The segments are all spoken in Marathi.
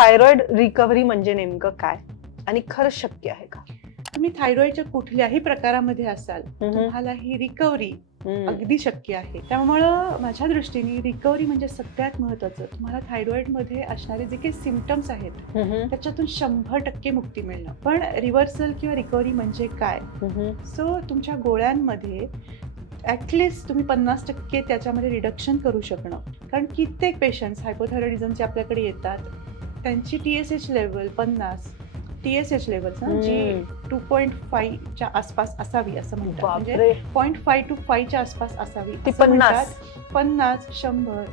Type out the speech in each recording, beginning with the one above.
थायरॉइड रिकव्हरी म्हणजे नेमकं काय आणि खरंच शक्य आहे का? तुम्ही थायरॉइडच्या कुठल्याही प्रकारामध्ये असाल, तुम्हाला ही रिकव्हरी अगदी शक्य आहे. त्यामुळं माझ्या दृष्टीने रिकव्हरी म्हणजे सगळ्यात महत्त्वाचं. तुम्हाला थायरॉइडमध्ये असणारे जे काही सिम्पटम्स आहेत, त्याच्यातून 100% मुक्ती मिळणं. पण रिव्हर्सल किंवा रिकव्हरी म्हणजे काय? सो तुमच्या गोळ्यांमध्ये ॲटलिस्ट तुम्ही 50% त्याच्यामध्ये रिडक्शन करू शकणं. कारण कित्येक पेशंट्स हायपोथायरॉइडिझमचे आपल्याकडे येतात. त्यांची TSH लेवल 50, TSH लेवल्स जी 2.5च्या आसपास असावी असं म्हणतात. म्हणजे 0.5 to 5च्या आसपास असावी. ती 50 100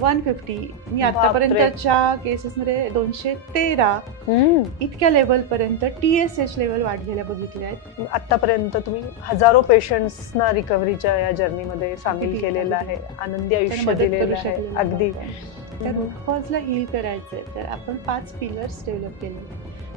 150. मी आतापर्यंतच्या केसेसमध्ये 213 इतक्या लेवलपर्यंत TSH लेवल वाढलेल्या बघितल्या आहेत. आतापर्यंत तुम्ही हजारो पेशंट्सना रिकव्हरीच्या या जर्नीमध्ये सामील केलेलं आहे, आनंदी आयुष्य दिलेलं आहे. अगदी. त्या रूट कॉजला हील करायचंय तर आपण 5 पिलर्स डेव्हलप केले.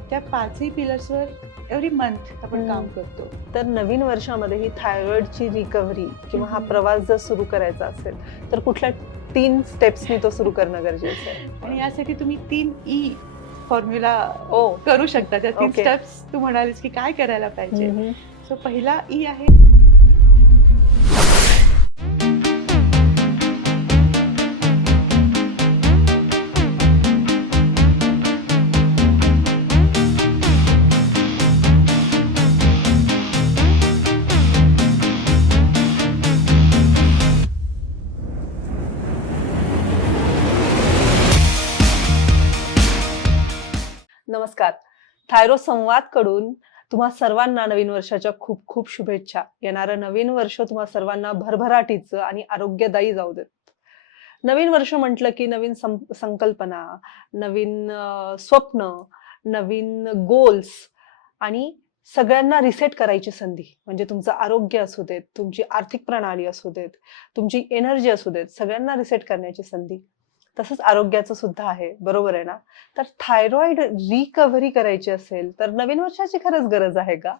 त्या 5ही पिलर्सवर एव्हरी मंथ आपण काम करतो. तर नवीन वर्षामध्ये ही थायरॉइडची रिकव्हरी किंवा हा प्रवास जर सुरू करायचा असेल तर कुठल्या 3 स्टेप्सनी तो सुरू करणं गरजेचं आहे? आणि यासाठी तुम्ही 3E फॉर्म्युला करू शकता. त्या 3 स्टेप्स तू म्हणालीस की काय करायला पाहिजे. सो पहिला E आहे नमस्कार. थायरो संवाद कडून तुम्हा सर्वांना नवीन वर्षाच्या खूप खूप शुभेच्छा. येणारं नवीन वर्ष तुम्हा सर्वांना भरभराटीचं आणि आरोग्यदायी जाऊ देत. नवीन वर्ष म्हटलं की नवीन संकल्पना, नवीन स्वप्न, नवीन गोल्स आणि सगळ्यांना रिसेट करायची संधी. म्हणजे तुमचं आरोग्य असू देत, तुमची आर्थिक प्रणाली असू देत, तुमची एनर्जी असू देत, सगळ्यांना रिसेट करण्याची संधी. तसंच आरोग्याचं सुद्धा आहे, बरोबर आहे ना? तर थायरॉइड रिकव्हरी करायची असेल तर नवीन वर्षाची खरंच गरज आहे का?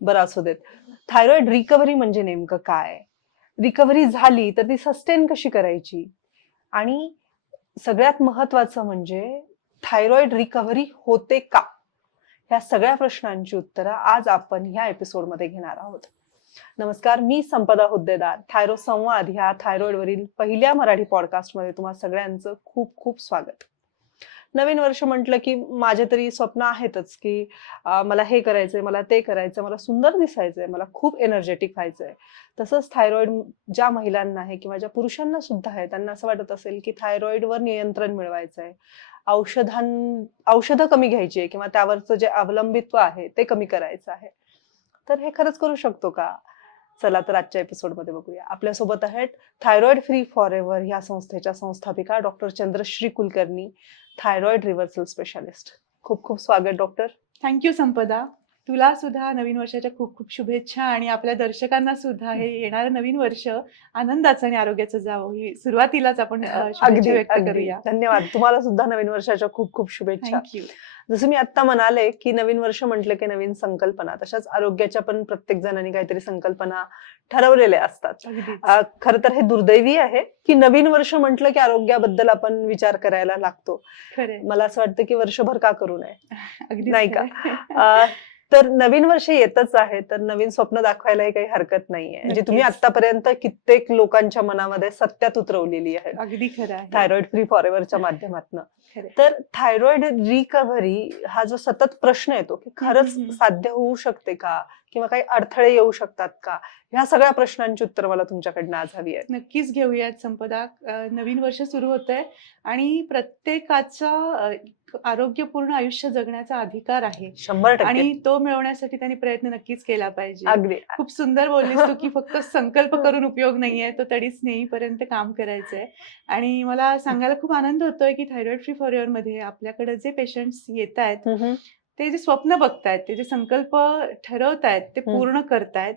बरं असू देत. थायरॉइड रिकव्हरी म्हणजे नेमकं काय? रिकव्हरी झाली तर ती सस्टेन कशी करायची? आणि सगळ्यात महत्वाचं म्हणजे थायरॉइड रिकव्हरी होते का? ह्या सगळ्या प्रश्नांची उत्तरं आज आपण ह्या एपिसोडमध्ये घेणार आहोत. नमस्कार, मी संपदा हुद्देदार. थायरो संवाद ह्या थायरॉइडवरील पहिल्या मराठी पॉडकास्टमध्ये तुम्हा सगळ्यांचं खूप खूप स्वागत. नवीन वर्ष म्हटलं की माझे तरी स्वप्न आहेतच की मला हे करायचंय, मला ते करायचं, मला सुंदर दिसायचंय, मला खूप एनर्जेटिक व्हायचंय. तसंच थायरॉइड ज्या महिलांना आहे किंवा ज्या पुरुषांना सुद्धा आहे त्यांना असं वाटत असेल की थायरॉइडवर नियंत्रण मिळवायचंय, औषधं कमी घ्यायची आहे किंवा त्यावरचं जे अवलंबित्व आहे ते कमी करायचं आहे. तर हे खरंच करू शकतो का? चला तर आजच्या एपिसोडमध्ये बघूया. आपल्यासोबत आहेत थायरॉइड फ्री फॉर एव्हर या संस्थेच्या संस्थापिका doctor Chandrashri Kulkarni, thyroid reversal specialist. खूप खूप स्वागत डॉक्टर. थँक्यू संपदा. तुला सुद्धा नवीन वर्षाच्या खूप खूप शुभेच्छा आणि आपल्या दर्शकांना सुद्धा हे येणारं नवीन वर्ष आनंदाचं आणि आरोग्याचं जावं ही सुरुवातीलाच आपण शुभेच्छा व्यक्त करूया. धन्यवाद. तुम्हाला सुद्धा नवीन वर्षाच्या खूप खूप शुभेच्छा. थँक्यू. जसं मी आता म्हणाले की नवीन वर्ष म्हटलं की नवीन संकल्पना, तशाच आरोग्याच्या पण प्रत्येक जणांनी काहीतरी संकल्पना ठरवलेल्या असतात. खरं तर हे दुर्दैवी आहे की नवीन वर्ष म्हटलं की आरोग्याबद्दल आपण विचार करायला लागतो. मला असं वाटतं की वर्षभर का करू नये, नाही का? तर नवीन वर्ष येतच आहे तर नवीन स्वप्न दाखवायलाही काही हरकत नाहीये, जी तुम्ही आतापर्यंत कित्येक लोकांच्या मनामध्ये सत्यात उतरवलेली आहे. अगदी खरं आहे. थायरॉइड फ्री फॉरएव्हरच्या माध्यमातून. तर थायरॉइड रिकव्हरी हा जो सतत प्रश्न येतो की खरंच साध्य होऊ शकते का किंवा काही अडथळे येऊ शकतात का, ह्या सगळ्या प्रश्नांची उत्तर मला तुमच्याकडनं आज हवी आहे. नक्कीच घेऊयात संपदा. नवीन वर्ष सुरू होतंय आणि प्रत्येकाचा आरोग्यपूर्ण आयुष्य जगण्याचा अधिकार आहे 100% आणि तो मिळवण्यासाठी त्यांनी प्रयत्न नक्कीच केला पाहिजे. अगदी. खूप सुंदर बोललीस तू की फक्त संकल्प करून उपयोग नाहीये, तो तडीच नेईपर्यंत काम करायचंय. आणि मला सांगायला खूप आनंद होतोय की थायरॉइड फ्री फॉरएव्हर मध्ये आपल्याकडे जे पेशंट्स येत आहेत ते जे स्वप्न बघतायत, ते जे संकल्प ठरवतायत ते पूर्ण करतायत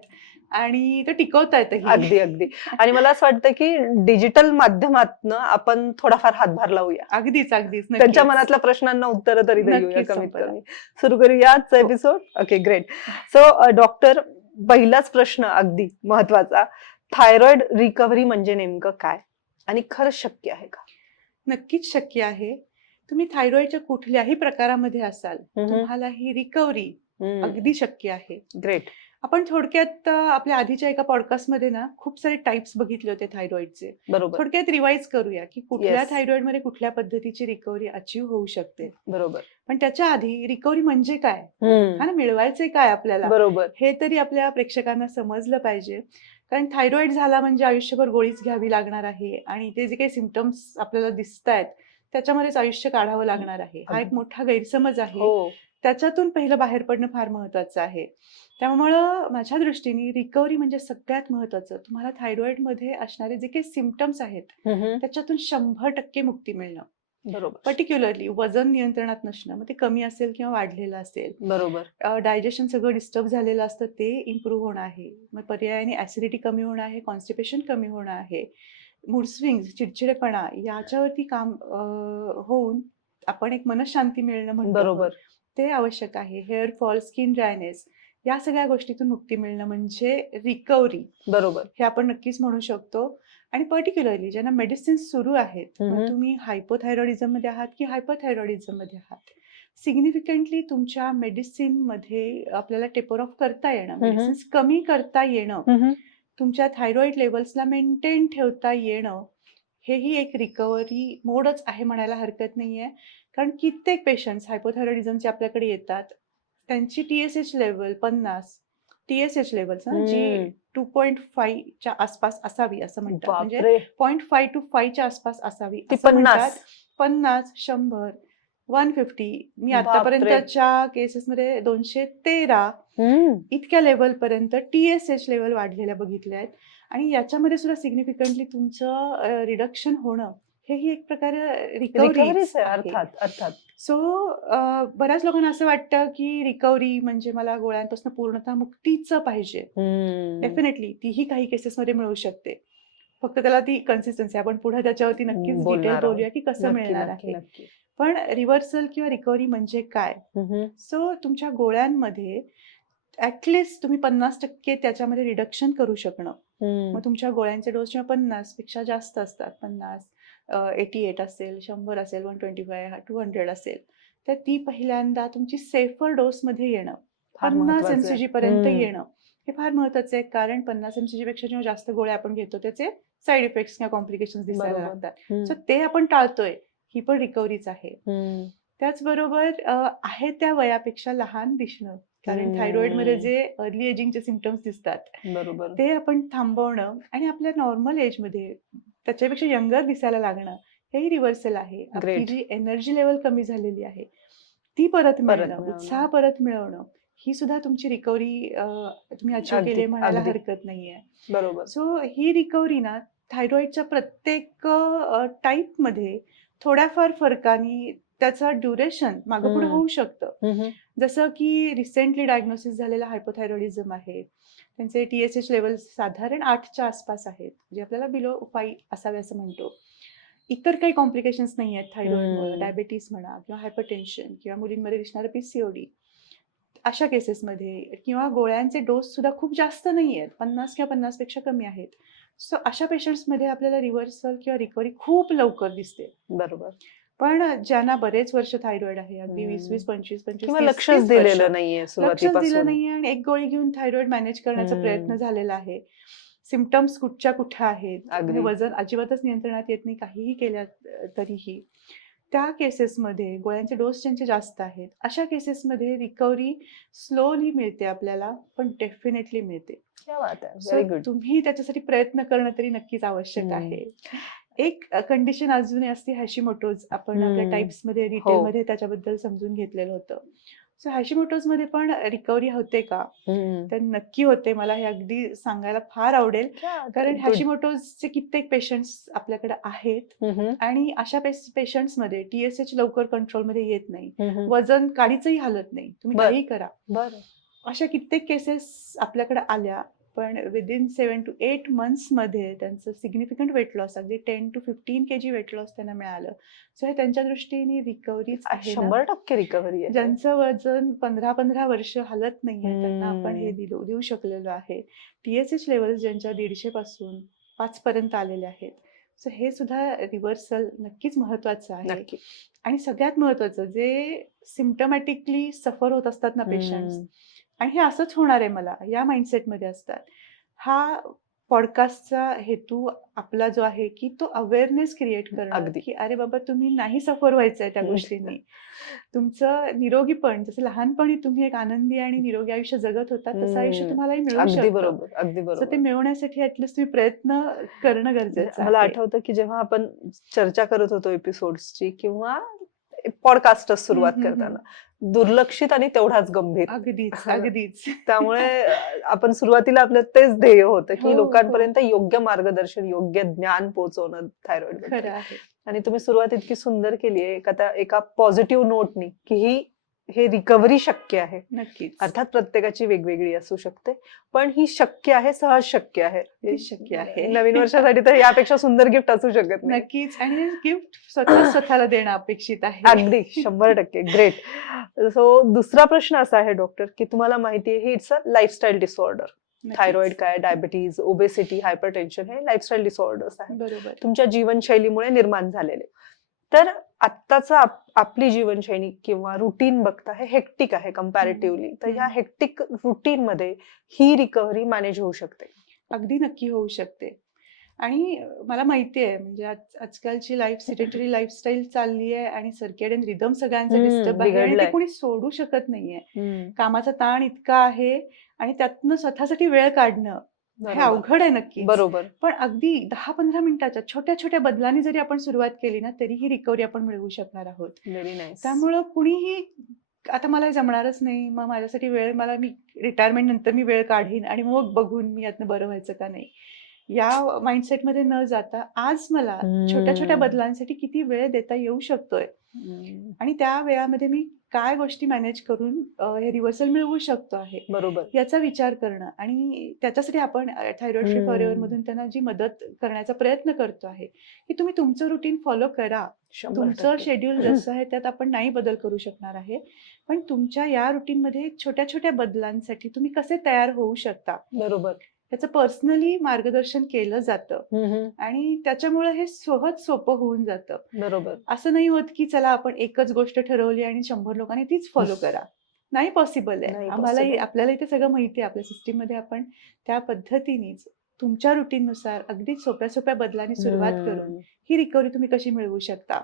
आणि ते टिकवतायत. अगदी अगदी. आणि मला असं वाटतं की डिजिटल माध्यमातून आपण थोडाफार हातभार लावूया. अगदीच अगदीच. त्यांच्या मनातल्या प्रश्नांना उत्तर तरी देऊया कमीत कमी. सुरू करूया आजचा episode. Okay, great. So doctor, पहिलाच प्रश्न अगदी महत्वाचा, थायरॉइड रिकव्हरी म्हणजे नेमकं काय आणि खरंच शक्य आहे का? नक्कीच शक्य आहे. तुम्ही थायरॉइडच्या कुठल्याही प्रकारामध्ये असाल, तुम्हाला ही रिकव्हरी अगदी शक्य आहे. ग्रेट. आपण थोडक्यात आपल्या आधीच्या एका पॉडकास्टमध्ये ना खूप सारे टाइप्स बघितले होते थायरॉइडचे. बरोबर. थोडक्यात रिवाइज करूया की कुठल्या Yes. थायरॉइडमध्ये कुठल्या पद्धतीची रिकव्हरी अचीव्ह होऊ शकते. बरोबर. पण त्याच्या आधी रिकव्हरी म्हणजे काय, हम्म. हा ना, मिळवायचे काय आपल्याला, बरोबर. हे तरी आपल्या प्रेक्षकांना समजलं पाहिजे. कारण थायरॉइड झाला म्हणजे आयुष्यभर गोळीच घ्यावी लागणार आहे आणि ते जे काही सिम्पटम्स आपल्याला दिसत आहेत त्याच्यामध्येच आयुष्य काढावं लागणार आहे, हा एक अगदी. मोठा गैरसमज आहे. हो. त्याच्यातून पहिलं बाहेर पडणं फार महत्वाचं आहे. त्यामुळं माझ्या दृष्टीने रिकव्हरी म्हणजे सगळ्यात महत्वाचं. तुम्हाला थायरॉइडमध्ये असणारे जे काही सिम्पटम्स आहेत त्याच्यातून 100% मुक्ती मिळणं. बरोबर. पर्टिक्युलरली वजन नियंत्रणात नसणं, मग ते कमी असेल किंवा वाढलेलं असेल, बरोबर. डायजेशन सगळं डिस्टर्ब झालेलं असतं ते इम्प्रूव्ह होणं आहे, मग पर्यायाने ऍसिडिटी कमी होणं आहे, कॉन्स्टिपेशन कमी होणं आहे, मूड स्विंग, चिडचिडेपणा याच्यावरती काम होऊन आपण एक मनशांती मिळणं म्हणतो बरोबर. आपण, ते आवश्यक आहे. हेअर फॉल, स्किन ड्रायनेस या सगळ्या गोष्टीतून मुक्ती मिळणं म्हणजे रिकव्हरी, बरोबर. हे आपण नक्कीच म्हणू शकतो. आणि पर्टिक्युलरली ज्यांना मेडिसिन सुरू आहेत, मग तुम्ही हायपोथायरॉइडिझम मध्ये आहात की हायपरथायरॉइडिझम मध्ये आहात, सिग्निफिकंटली तुमच्या मेडिसिन मध्ये आपल्याला टेपर ऑफ करता येणं, मेडिसिन्स कमी करता येणं, तुमच्या थायरॉइड लेवल्सला मेंटेन ठेवता येणं, हेही एक रिकव्हरी मोडच आहे म्हणायला हरकत नाहीये. कारण कित्येक पेशंट्स हायपोथायरॉइडिझमचे आपल्याकडे येतात, त्यांची TSH लेवल 50, TSH लेवल्स जी 2.5 च्या आसपास असावी असं म्हणतात, म्हणजे बापरे. 0.5 to 5 च्या आसपास असावी ती असं म्हणतात. 50. 50, 100, 150, मी बापरे. आतापर्यंतच्या केसेसमध्ये 213 इतक्या लेवल पर्यंत TSH लेवल वाढलेल्या बघितल्या आहेत. आणि याच्यामध्ये सुद्धा सिग्निफिकंटली तुमचं रिडक्शन होणं हेही एक प्रकारे रिकव्हरी रिकव्हरीच आहे. आहे. अर्थात अर्थात. सो बऱ्याच लोकांना असं वाटतं की रिकव्हरी म्हणजे मला गोळ्यांपासून पूर्णतः मुक्तीच पाहिजे. डेफिनेटली तीही काही केसेसमध्ये मिळू शकते, फक्त त्याला ती कन्सिस्टन्सी, आपण पुढे त्याच्यावरती नक्कीच डिटेल बोलणार आहोत. बोलूया की कसं नक्की मिळणार नक्की आहे. नक्की. पण रिव्हर्सल किंवा रिकव्हरी म्हणजे काय, सो तुमच्या गोळ्यांमध्ये ऍटलिस्ट तुम्ही 50% त्याच्यामध्ये रिडक्शन करू शकणं. मग तुमच्या गोळ्यांचे डोस जेव्हा 50 पेक्षा जास्त असतात, 50, 88 असेल, 100 असेल, 125, 200 असेल, तर ती पहिल्यांदा तुमची सेफर डोसमध्ये येणं, फार 50 महत्वाचं आहे. mcg पर्यंत येणं हे फार महत्वाचं आहे. कारण 50 mcg पेक्षा जेव्हा जास्त गोळ्या आपण घेतो त्याचे साईड इफेक्ट्स किंवा कॉम्प्लिकेशन्स दिसायला बरोबर. लागतात. सो ते आपण टाळतोय, ही पण रिकव्हरीच आहे. त्याचबरोबर आहे त्या वयापेक्षा लहान दिसणं, कारण थायरॉइडमध्ये जे अर्ली एजिंगचे सिम्पटम्स दिसतात बरोबर. ते आपण थांबवणं आणि आपल्या नॉर्मल एजमध्ये त्याच्यापेक्षा यंगर दिसायला लागणं, हेही रिव्हर्सल आहे. आपली Great. जी एनर्जी लेवल कमी झालेली आहे ती परत मिळणं, मिळवणं. उत्साह परत मिळवणं, ही सुद्धा तुमची रिकव्हरी तुम्ही अचीव्ह अगदी, केली म्हणायला अगदी. हरकत नाहीये. बरोबर. सो ही रिकव्हरी ना थायरॉइडच्या प्रत्येक टाईपमध्ये थोड्याफार फरकाने त्याचा ड्युरेशन मागं पुढे होऊ शकतं. जसं की रिसेंटली डायग्नोसिस झालेला हायपोथायरॉइडिझम आहे, त्यांचे TSH लेवल साधारण 8च्या आसपास आहेत, जे आपल्याला बिलो 5 असावे असं म्हणतो. इतर काही कॉम्प्लिकेशन्स नाही आहेत थायरॉइडमुळे, डायबेटीस म्हणा किंवा हायपरटेन्शन किंवा मुलींमध्ये दिसणारं PCOD, अशा केसेसमध्ये, किंवा गोळ्यांचे डोस सुद्धा खूप जास्त नाही आहेत, 50 किंवा 50 पेक्षा कमी आहेत. सो अशा पेशंट्समध्ये आपल्याला रिव्हर्सल किंवा रिकव्हरी खूप लवकर दिसते. बरोबर. पण ज्यांना बरेच वर्ष थायरॉइड आहे, अगदी 20-20, 25-25, किंवा 30-30 लक्षच वर्ष, दिलेलं नाहीये लक्षच दिलं सुरुवातीपासून. नाहीये आणि एक गोळी घेऊन थायरॉइड मॅनेज करण्याचा प्रयत्न झालेला आहे. सिम्पटम्स कुठच्या कुठे आहेत, म्हणजे अगदी. वजन अजिबातच नियंत्रणात येत नाही काहीही केल्या तरीही, त्या केसेसमध्ये गोळ्यांचे डोस ज्यांचे जास्त आहेत, अशा केसेसमध्ये रिकव्हरी स्लोली मिळते आपल्याला, पण डेफिनेटली मिळते. क्या बात आहे. So very good. तुम्ही त्याच्यासाठी प्रयत्न करणं तरी नक्कीच आवश्यक आहे. एक कंडिशन अजूनही असते हॅशिमोटोज, आपण आपल्या टाइप्समध्ये डिटेलमध्ये त्याच्याबद्दल समजून घेतलेलं होतं. सो हॅशिमोटोजमध्ये पण रिकव्हरी होते का, तर नक्की होते. मला हे अगदी सांगायला फार आवडेल, कारण हॅशिमोटोजचे कित्येक पेशंट्स आपल्याकडे आहेत आणि अशा पेशंट्समध्ये TSH लवकर कंट्रोलमध्ये येत नाही, वजन काडीचंही हालत नाही, तुम्ही काहीही करा. अशा कित्येक केसेस आपल्याकडे आल्या, पण विदिन 7 to 8 मंथ्समध्ये त्यांचं सिग्निफिकंट वेट लॉस, अगदी 10 to 15 kg वेट लॉस त्यांना मिळालं. सो हे त्यांच्या दृष्टीने रिकव्हरीच आहे ना. 100% रिकव्हरी आहे. ज्यांचं वजन 15-15 वर्ष हलत नाहीये त्यांना आपण हे देऊ शकलेलो आहे. TSH लेवल ज्यांच्या 150 पासून 5 पर्यंत आलेले आहेत. सो हे सुद्धा रिव्हर्सल नक्कीच महत्वाचं आहे. नक्की. आणि सगळ्यात महत्वाचं जे सिम्पटमॅटिकली सफर होत असतात ना पेशंट्स, हम्म. आणि हे असंच होणार आहे मला या माइंडसेटमध्ये असतात. हा पॉडकास्टचा हेतू आपला जो आहे की तो अवेअरनेस क्रिएट करणं, अगदी. की अरे बाबा तुम्ही नाही सफर व्हायचंय त्या गोष्टींनी. तुमचं निरोगीपण, जसं लहानपणी तुम्ही एक आनंदी आणि निरोगी आयुष्य जगत होता, तसं आयुष्य तुम्हालाही मिळू अगदी शकतं. बरोबर, अगदी सो ते बरोबर. मिळवण्यासाठी ऍटलिस्ट तुम्ही प्रयत्न करणं गरजेचं मला आहे. आठवतं की जेव्हा आपण चर्चा करत होतो एपिसोड्सची किंवा पॉडकास्ट सुरुवात हम्म, हम्म, करताना, दुर्लक्षित आणि तेवढाच गंभीर. अगदीच अगदीच. त्यामुळे आपण सुरुवातीला आपलं तेच ध्येय होतं की हो, लोकांपर्यंत योग्य मार्गदर्शन, योग्य ज्ञान पोहोचवणं थायरॉइड खरं आहे. आणि तुम्ही सुरुवात इतकी सुंदर केली आहे एका पॉझिटिव्ह नोटनी की हे रिकव्हरी शक्य आहे. नक्कीच. अर्थात प्रत्येकाची वेगवेगळी असू शकते, पण ही शक्य आहे, सहज शक्य आहे. अगदी शक्य आहे. नवीन वर्षासाठी तर यापेक्षा सुंदर गिफ्ट असू शकत नाही. नक्कीच. आणि गिफ्ट स्वतःला देणं अपेक्षित आहे. अगदी 100%. ग्रेट. सो दुसरा प्रश्न असा आहे डॉक्टर की तुम्हाला माहिती आहे इट्स अ लाईफस्टाईल डिसऑर्डर. नक्कीच. थायरॉइड काय, डायबिटीज, ओबेसिटी, हायपरटेन्शन हे लाईफस्टाईल डिसऑर्डर्स आहेत, बरोबर. तुमच्या जीवनशैलीमुळे निर्माण झालेले. तर आत्ताचं आपली जीवनशैली किंवा रुटीन बघता हे हेक्टिक आहे कम्पॅरेटिव्हली. तर या हेक्टिक रुटीन मध्ये ही रिकव्हरी मॅनेज होऊ शकते? अगदी नक्की होऊ शकते. आणि मला माहिती आहे, म्हणजे आजकालची सिडेंटरी लाईफस्टाईल चालली आहे आणि सर्केडियन रिदम सगळ्यांचा डिस्टर्ब आहे आणि ते बिघडलंय. कोणी सोडू शकत नाहीये. कामाचा ताण इतका आहे आणि त्यातनं स्वतःसाठी वेळ काढणं हे बरोबर. अवघड आहे नक्कीच. बरोबर. पण अगदी 10-15 मिनिटाच्या छोट्या छोट्या बदलांनी जरी आपण सुरुवात केली ना, तरी ही रिकव्हरी आपण मिळवू शकणार आहोत. Very nice. त्यामुळं कुणीही आता मला हे जमणारच नाही, मग माझ्यासाठी मी रिटायरमेंट नंतर मी वेळ काढीन आणि मग बघून मी यातनं बरं व्हायचं का नाही, या माइंडसेटमध्ये न जाता आज मला छोट्या छोट्या बदलांसाठी किती वेळ देता येऊ शकतोय आणि त्या वेळामध्ये मी काय गोष्टी मॅनेज करून हे रिव्हर्सल मिळवू शकतो आहे, बरोबर. याचा विचार करणं. आणि त्याच्यासाठी आपण थायरॉइड फ्री फॉरएव्हर मधून त्यांना जी मदत करण्याचा प्रयत्न करतो आहे की तुम्ही तुमचं रुटीन फॉलो करा. 100%. तुमचं शेड्यूल जसं आहे त्यात आपण नाही बदल करू शकणार आहे, पण तुमच्या या रुटीनमध्ये छोट्या छोट्या बदलांसाठी तुम्ही कसे तयार होऊ शकता बरोबर. त्याचं पर्सनली मार्गदर्शन केलं जातं आणि त्याच्यामुळे हे सहज सोपं होऊन जातं. बरोबर. असं नाही होत की चला आपण एकच गोष्ट ठरवली आणि 100 लोकांनी तीच फॉलो करा. नाही पॉसिबल आहे. नाही आम्हालाही possible. आपल्यालाही ते सगळं माहिती आहे. आपल्या सिस्टीम मध्ये आपण त्या पद्धतीनेच तुमच्या रुटीन नुसार अगदी सोप्या सोप्या बदलांनी सुरुवात करून ही रिकव्हरी तुम्ही कशी मिळवू शकता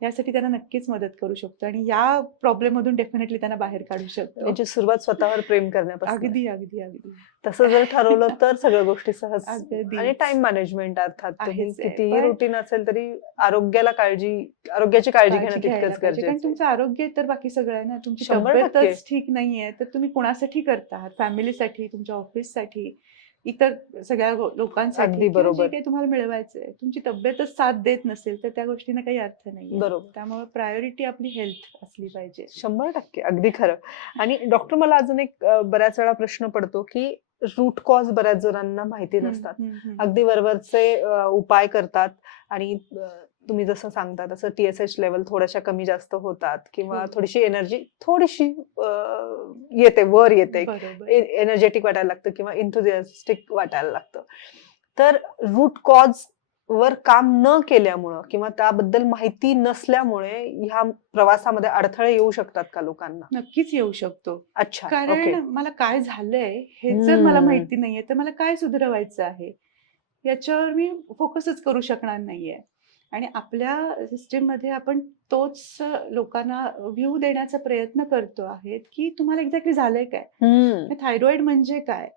यासाठी त्यांना नक्कीच मदत करू शकतो आणि या प्रॉब्लेम मधून डेफिनेटली त्यांना बाहेर काढू शकतो. याची सुरुवात स्वतःवर प्रेम करण्यापासून आहे. अगदी अगदी अगदी तसं जर ठरवलं तर सगळ्या गोष्टी सहज. अगदीच. आणि टाइम मॅनेजमेंट अर्थात तुम्ही आहेच आहे. कितीही पण रुटीन असेल तरी आरोग्याची काळजी घेणं घ्यायला तितकंच पाहिजे. कारण गरजेचं. तुमचं आरोग्य तर बाकी सगळं आहे ना. तुमची 100% तब्येतच ठीक नाहीये तर तुम्ही कुणासाठी करता? फॅमिलीसाठी, तुमच्या ऑफिससाठी, इतर सगळ्या लोकांसाठी अगदी किंवा जे बरोबर. काही तुम्हाला मिळवायचंय. तुमची तब्येतच साथ देत नसेल तर त्या गोष्टींना काही अर्थ नाहीये. बरोबर. त्यामुळे प्रायोरिटी आपली हेल्थ असली पाहिजे. 100% अगदी खरं. आणि डॉक्टर मला अजून एक बऱ्याच वेळा प्रश्न पडतो की रूट कॉज बऱ्याच जणांना माहिती नसतात. अगदी वरवरचे उपाय करतात आणि तुम्ही जसं सांगता तसं TSH लेवल थोड्याशा कमी जास्त होतात किंवा हो. थोडीशी एनर्जी येते, वर येते, बरोबर. एनर्जेटिक वाटायला लागतं किंवा इन्थुझियास्टिक वाटायला लागतं. तर रूट कॉज वर काम न केल्यामुळं किंवा त्याबद्दल माहिती नसल्यामुळे ह्या प्रवासामध्ये अडथळे येऊ शकतात का लोकांना? नक्कीच येऊ शकतो. अच्छा. कारण ओके. मला काय झालंय हे जर मला माहिती नाहीये तर मला काय सुधारायचं आहे याच्यावर मी फोकसच करू शकणार नाहीये. आणि आपल्या सिस्टीम मध्ये आपण तोच लोकांना व्ह्यू देण्याचा प्रयत्न करतो आहे की तुम्हाला एक्झॅक्टली झालंय काय. थायरॉइड म्हणजे काय,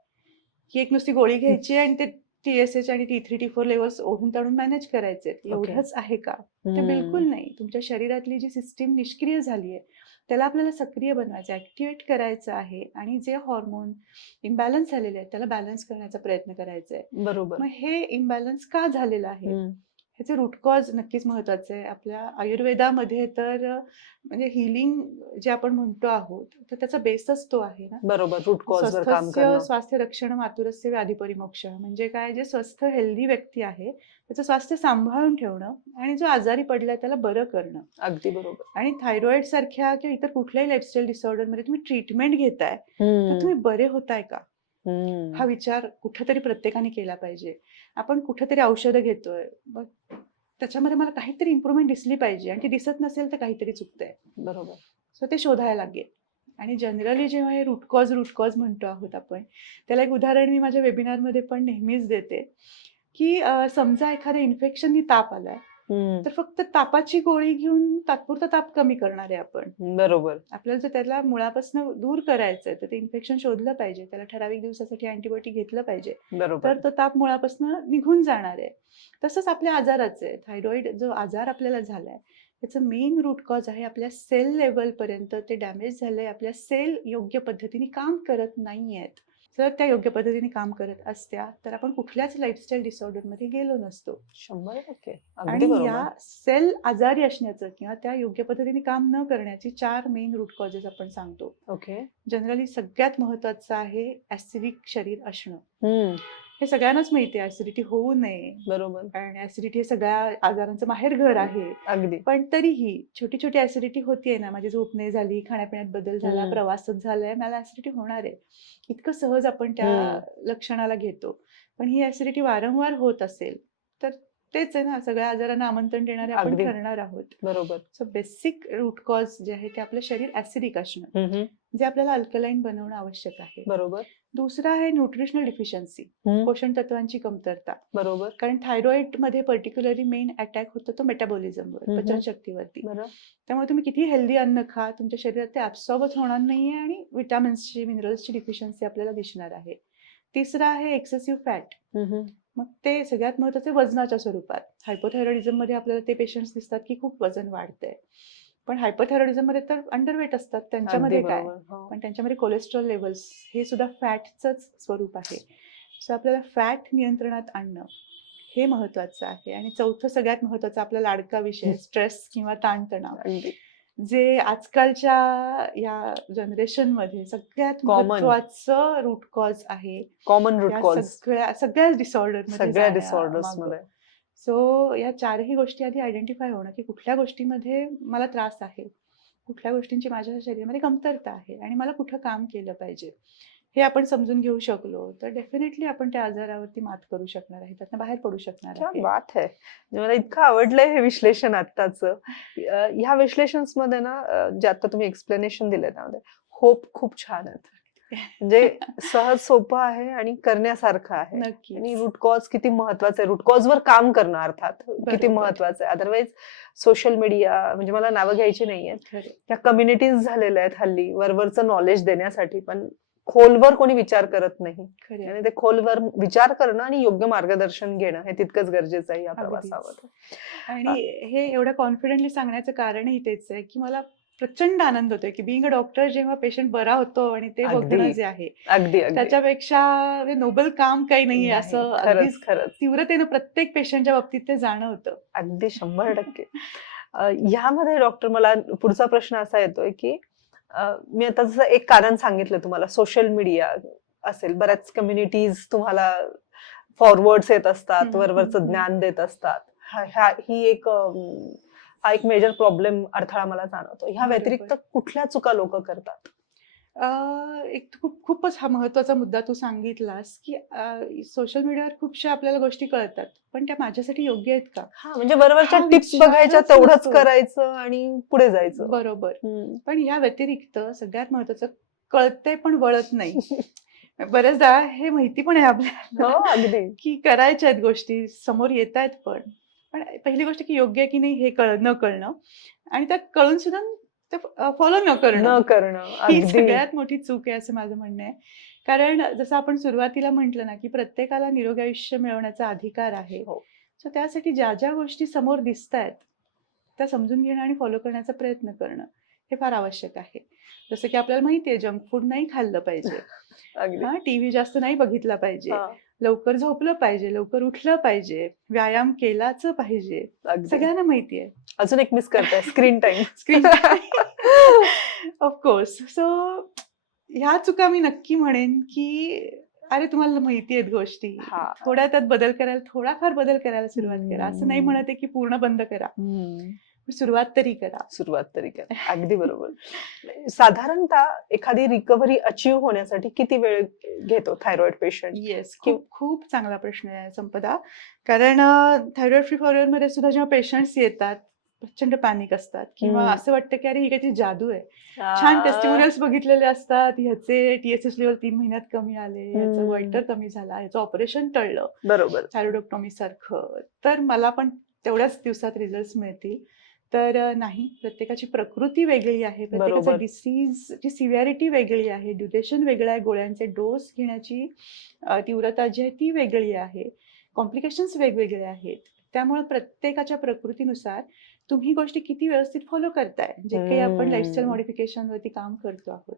की एक नुसती गोळी घ्यायची आणि ते TSH आणि T3 T4 लेवल्स ओढून ताणून मॅनेज करायचे, एवढंच आहे का? ते बिलकुल नाही. तुमच्या शरीरातली जी सिस्टीम निष्क्रिय झाली आहे त्याला आपल्याला सक्रिय बनवायचं, ऍक्टिव्हेट करायचं आहे आणि जे हॉर्मोन इम्बॅलन्स झालेले आहेत त्याला बॅलन्स करण्याचा प्रयत्न करायचा आहे. बरोबर. मग हे इम्बॅलन्स का झालेलं आहे ह्याचे रूट कॉज नक्कीच महत्वाचे आहे. आपल्या आयुर्वेदामध्ये तर म्हणजे हिलिंग जे आपण म्हणतो आहोत तर त्याचा बेसच तो आहे ना. बरोबर. रूट कॉज वर काम स्वस्थस्य करणं. स्वास्थ्य रक्षण मातुरस्य व्याधी परिमोक्ष. म्हणजे काय, जे स्वस्थ हेल्दी व्यक्ती आहे त्याचं स्वास्थ्य सांभाळून ठेवणं आणि जो आजारी पडलाय त्याला बरं करणं. अगदी बरोबर. आणि थायरॉइड सारख्या किंवा इतर कुठल्याही लाईफस्टाईल डिसऑर्डर मध्ये तुम्ही ट्रीटमेंट घेताय तर तुम्ही बरे होताय का, हा विचार कुठेतरी प्रत्येकाने केला पाहिजे. आपण कुठेतरी औषधं घेतोय, मग त्याच्यामध्ये मला काहीतरी इम्प्रूव्हमेंट दिसली पाहिजे आणि ती दिसत नसेल तर काहीतरी चुकतंय. बरोबर. सो ते शोधायला लागेल. आणि जनरली जेव्हा हे रूट कॉज म्हणतो आहोत आपण, त्याला एक उदाहरण मी माझ्या वेबिनारमध्ये पण नेहमीच देते, की समजा एखाद्या इन्फेक्शननी ताप आलाय, तर फक्त तापाची गोळी घेऊन तात्पुरता ताप कमी करणार आहे आपण. बरोबर. आपल्याला जर त्याला मुळापासून दूर करायचंय तर ते इन्फेक्शन शोधलं पाहिजे, त्याला ठराविक दिवसासाठी अँटीबायोटिक घेतलं पाहिजे, बरोबर. तर तो ताप मुळापासून निघून जाणार आहे. तसंच आपल्या आजाराचं आहे. थायरॉइड जो आजार आपल्याला झालाय त्याचं मेन रूट कॉज आहे आपल्या सेल लेवलपर्यंत ते डॅमेज झालंय. आपल्या सेल योग्य पद्धतीने काम करत नाहीयेत. जर त्या योग्य पद्धतीने काम करत असत्या तर आपण कुठल्याच लाईफस्टाईल डिसऑर्डरमध्ये गेलो नसतो. 100%. अगदी आणि बरोबर. या सेल आजारी असण्याचं किंवा त्या योग्य पद्धतीने काम न करण्याची 4 मेन रूट कॉजेस आपण सांगतो. ओके. जनरली सगळ्यात महत्वाचं आहे ऍसिडिक शरीर असणं. हे सगळ्यांनाच माहिती आहे, ऍसिडिटी होऊ नये. बरोबर. आणि ऍसिडिटी हे सगळ्या आजारांचं माहेरघर आहे. अगदी. पण तरीही छोटी छोटी ऍसिडिटी होतीये ना, माझी झोप नाही झाली, खाण्यापिण्यात बदल झाला, प्रवासच झालाय, मला ऍसिडिटी होणार आहे, इतकं सहज आपण त्या लक्षणाला घेतो. पण ही ऍसिडिटी वारंवार होत असेल तर तेच आहे ना, सगळ्या आजारांना आमंत्रण देणारे आपण अगदी. ठरणार आहोत. बरोबर. सो बेसिक रूट कॉज जे आहे ते आपलं शरीर ऍसिडिक असणं, जे आपल्याला अल्कलाईन बनवणं आवश्यक आहे. बरोबर. दुसरा आहे न्यूट्रिशनल डिफिशियन्सी, पोषण तत्वांची कमतरता. बरोबर. कारण थायरॉइड मध्ये पर्टिक्युलरली मेन अटॅक होतो तो मेटाबॉलिझमवर, पचनशक्तीवरती. त्यामुळे तुम्ही किती हेल्दी अन्न खा, तुमच्या शरीरात ते ऍब्सॉर्बच होणार नाहीये आणि विटामिन्सची, मिनरल्सची डिफिशियन्सी आपल्याला दिसणार आहे. तिसरा आहे एक्सेसिव्ह फॅट. मग ते सगळ्यात महत्वाचे वजनाच्या स्वरूपात. हायपोथायरॉइडिझम मध्ये आपल्याला ते पेशंट्स दिसतात की खूप वजन वाढतंय. पण हायपोथायरॉइडिझम मध्ये तर अंडरवेट असतात, त्यांच्यामध्ये काय, पण त्यांच्यामध्ये कोलेस्ट्रॉल लेवल्स हे सुद्धा फॅटचंच स्वरूप आहे. सो आपल्याला फॅट नियंत्रणात आणणं हे महत्वाचं आहे. आणि चौथं सगळ्यात महत्वाचं आपला लाडका विषय स्ट्रेस किंवा ताणतणाव, जे आजकालच्या या जनरेशन मध्ये सगळ्यात महत्वाचं रूट कॉज आहे. कॉमन रूट कॉज सगळ्याच डिसऑर्डर मध्ये. सो या 4ही गोष्टी आधी आयडेंटिफाय होणं, की कुठल्या गोष्टीमध्ये मला त्रास आहे, कुठल्या गोष्टींची माझ्या शरीरामध्ये कमतरता आहे आणि मला कुठं काम केलं पाहिजे, हे आपण समजून घेऊ शकलो तर डेफिनेटली आपण त्या आजारावरती मात करू शकणार आहे, त्यातनं बाहेर पडू शकणार आहे. क्या बात है. मला इतकं आवडलंय हे विश्लेषण आत्ताचं. ह्या विश्लेषणमध्ये ना, जे आता तुम्ही एक्सप्लेनेशन दिले त्यामध्ये होप खूप छान आहेत. म्हणजे सहज सोपं आहे आणि करण्यासारखं आहे. नक्की. आणि रूट कॉज किती महत्वाचं आहे, रूट कॉज वर काम करणं अर्थात किती महत्वाचं आहे. अदरवाईज सोशल मीडिया, म्हणजे मला नावं घ्यायची नाहीयेत, त्या कम्युनिटीज झालेल्या आहेत हल्ली वरवरचं नॉलेज देण्यासाठी, पण खोलवर कोणी विचार करत नाही. आणि ते खोलवर विचार करणं आणि योग्य मार्गदर्शन घेणं हे तितकंच गरजेचं आहे या प्रवासावर. आणि हे एवढं कॉन्फिडेंटली सांगण्याचं कारणही तेच आहे की मला प्रचंड आनंद होतोय की बिंग अ डॉक्टर जेव्हा पेशंट बरा होतो आणि ते बघणं जे आहे अगदी त्याच्यापेक्षा नोबल काम काही नाहीये असं खरंच तीव्रतेनं प्रत्येक पेशंटच्या बाबतीत ते जाणवतं. अगदी 100%. ह्यामध्ये डॉक्टर मला पुढचा प्रश्न असा येतोय की मी आता जसं एक कारण सांगितलं तुम्हाला, सोशल मीडिया असेल, बऱ्याच कम्युनिटीज तुम्हाला फॉरवर्ड्स येत असतात, वरवरचं ज्ञान देत असतात. हा एक मेजर प्रॉब्लेम, अडथळा मला जाणवतो. ह्या व्यतिरिक्त कुठल्या चुका लोक करतात? एक खूपच हा महत्वाचा मुद्दा तू सांगितलास की सोशल मीडियावर खूपशा आपल्याला गोष्टी कळतात, पण त्या माझ्यासाठी योग्य आहेत का? म्हणजे बरोबरच्या टिप्स बघायच्या, तेवढंच करायचं आणि पुढे जायचं. बरोबर. पण या व्यतिरिक्त सगळ्यात महत्वाचं, कळते पण वळत नाही. बरेचदा हे माहिती पण आहे आपल्याला की करायच्या आहेत गोष्टी, समोर येत आहेत, पण पहिली गोष्ट की योग्य आहे की नाही हे न कळणं, आणि त्या कळून सुद्धा ते फॉलो न करणं ही सगळ्यात मोठी चूक आहे असं माझं म्हणणं आहे. कारण जसं आपण सुरुवातीला म्हटलं ना की प्रत्येकाला निरोगी आयुष्य मिळवण्याचा अधिकार आहे. सो त्यासाठी ज्या ज्या गोष्टी समोर दिसत आहेत त्या समजून घेणं आणि फॉलो करण्याचा प्रयत्न करणं हे फार आवश्यक आहे. जसं की आपल्याला माहितीये जंक फूड नाही खाल्लं पाहिजे, टीव्ही जास्त नाही बघितला पाहिजे, लवकर झोपलं पाहिजे, लवकर उठलं पाहिजे, व्यायाम केलाच पाहिजे, सगळ्यांना माहितीये. अजून एक मिस करताय, स्क्रीन टाइम. ऑफकोर्स. सो ह्या चुका मी नक्की म्हणेन की अरे तुम्हाला माहिती आहेत गोष्टी, थोड्या त्यात बदल करायला, थोडाफार बदल करायला सुरुवात करा. असं नाही म्हणत आहे की पूर्ण बंद करा, सुरुवात तरी करा. सुरुवात तरी करा. अगदी बरोबर. साधारणतः एखादी रिकव्हरी अचीव्ह होण्यासाठी किती वेळ घेतो थायरॉइड पेशंट? येस, खूप खूप चांगला प्रश्न आहे संपदा. कारण थायरॉइड फ्री फॉरएव्हर मध्ये सुद्धा जेव्हा पेशंट्स येतात प्रचंड पॅनिक असतात किंवा हम्म. असं वाटतं की अरे ही काहीतरी जादू आहे. छान टेस्टिमोनियल्स बघितलेले असतात, ह्याचे TSH लेवल 3 महिन्यात कमी आले, ह्याचं हम्म. वॉइटर कमी झाला, ह्याचं ऑपरेशन टळलं बरोबर. थायरॉइडोक्टॉमी सारखं, तर मला पण तेवढ्याच दिवसात रिझल्ट मिळतील. तर नाही, प्रत्येकाची प्रकृती वेगळी आहे, प्रत्येकाचं बरोबर. डिसीजची सिव्हिरिटी वेगळी आहे, ड्युरेशन वेगळं आहे, गोळ्यांचे डोस घेण्याची तीव्रता जी आहे ती वेगळी आहे, कॉम्प्लिकेशन्स वेगवेगळे आहेत. त्यामुळे प्रत्येकाच्या प्रकृतीनुसार तुम्ही गोष्टी किती व्यवस्थित फॉलो करताय, जे काही आपण लाईफस्टाईल मॉडिफिकेशनवरती काम करतो आहोत,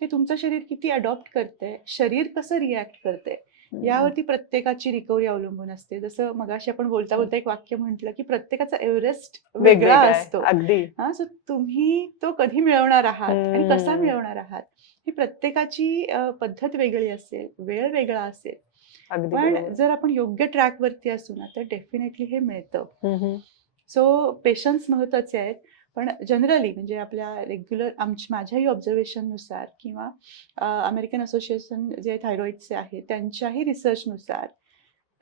ते तुमचं शरीर किती अडॉप्ट करतंय, शरीर कसं रिॲक्ट करतंय, यावरती प्रत्येकाची रिकव्हरी अवलंबून असते. जसं मगाशी आपण बोलता बोलता एक वाक्य म्हटलं की प्रत्येकाचा एव्हरेस्ट वेगळा वेगवेगळं आहे. असतो. अगदी. हा, सो तुम्ही तो कधी मिळवणार आहात आणि कसा हम्म. मिळवणार आहात, ही प्रत्येकाची पद्धत वेगळी असेल, वेळ वेगळा असेल. अगदी पण बरोबर. जर आपण योग्य ट्रॅकवरती असू ना तर डेफिनेटली हे मिळतं. हम्म. सो पेशन्स महत्वाचे आहेत. पण जनरली म्हणजे आपल्या रेग्युलर माझ्याही ऑब्झर्वेशननुसार किंवा अमेरिकन असोसिएशन जे थायरॉइडचे आहे त्यांच्याही रिसर्चनुसार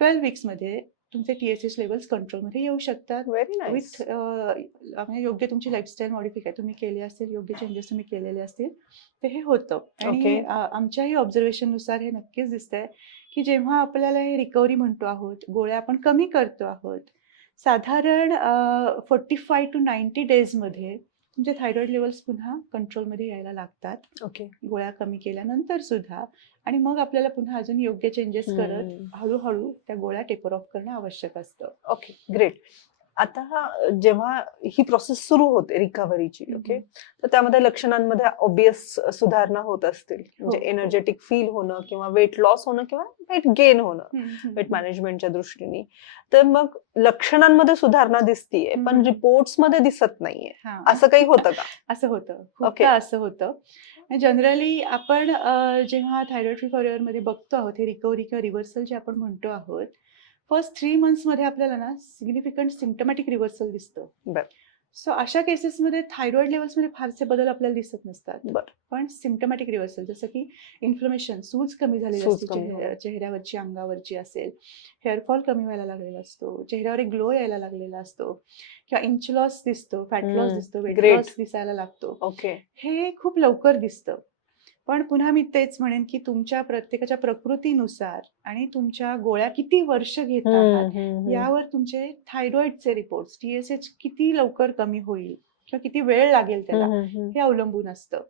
12 वीक्समध्ये तुमचे TSH लेवल्स कंट्रोलमध्ये येऊ शकतात. Very nice. विथ म्हणजे योग्य तुमची लाईफस्टाईल मॉडिफिकेशन तुम्ही केली असेल, योग्य चेंजेस तुम्ही केलेले असतील, तर हे होतं. आणि ओके. आमच्याही ऑब्झर्वेशननुसार हे नक्कीच दिसतंय की जेव्हा आपल्याला हे रिकव्हरी म्हणतो आहोत, गोळ्या आपण कमी करतो आहोत, साधारण 45 to 90 डेजमध्ये तुमचे थायरॉइड लेवल्स पुन्हा कंट्रोलमध्ये यायला लागतात, ओके. गोळ्या कमी केल्यानंतर सुद्धा. आणि मग आपल्याला पुन्हा अजून योग्य चेंजेस करत हळूहळू त्या गोळ्या टेपर ऑफ करणं आवश्यक असतं. Okay, great. आता जेव्हा ही प्रोसेस सुरू होते रिकव्हरीची, ओके, तर त्यामध्ये लक्षणांमध्ये ऑब्वियस सुधारणा होत असतील, म्हणजे हो. एनर्जेटिक फील होणं किंवा वेट लॉस होणं किंवा वेट गेन होणं वेट हम्म. मॅनेजमेंटच्या दृष्टीने. तर मग लक्षणांमध्ये सुधारणा दिसतीये पण हम्म. रिपोर्ट्स मध्ये दिसत नाहीये, हा. असं काही होतं का? असं होतं, ओके. खूपदा असं होतं. जनरली आपण जेव्हा थायरॉइड फ्री फॉरएव्हर मध्ये बघतो आहोत हे रिकव्हरी किंवा रिव्हर्सल जे आपण म्हणतो आहोत, फर्स्ट 3 मंथ्समध्ये आपल्याला ना सिग्निफिकंट सिम्पटमॅटिक रिव्हर्सल दिसतं. बरं. सो अशा केसेसमध्ये थायरॉइड लेवल्समध्ये फारसे बदल आपल्याला दिसत नसतात. बरं. पण सिम्पटमॅटिक रिव्हर्सल जसं की इन्फ्लमेशन, सूज कमी झालेली सूज असते, कमी होणं. चेहऱ्यावरची, अंगावरची असेल, हेअरफॉल कमी व्हायला लागलेला असतो, चेहऱ्यावर एक ग्लो यायला लागलेला असतो, किंवा इंच लॉस दिसतो, फॅट लॉस दिसतो, वेट ग्रेट. लॉस दिसायला लागतो, ओके. हे खूप लवकर दिसतं. पण पुन्हा मी तेच म्हणेन की तुमच्या प्रत्येकाच्या प्रकृतीनुसार आणि तुमच्या गोळ्या किती वर्ष घेत आहात यावर तुमचे थायरॉइडचे रिपोर्ट्स, TSH किती लवकर कमी होईल किंवा किती वेळ लागेल त्याला, हे अवलंबून असतं.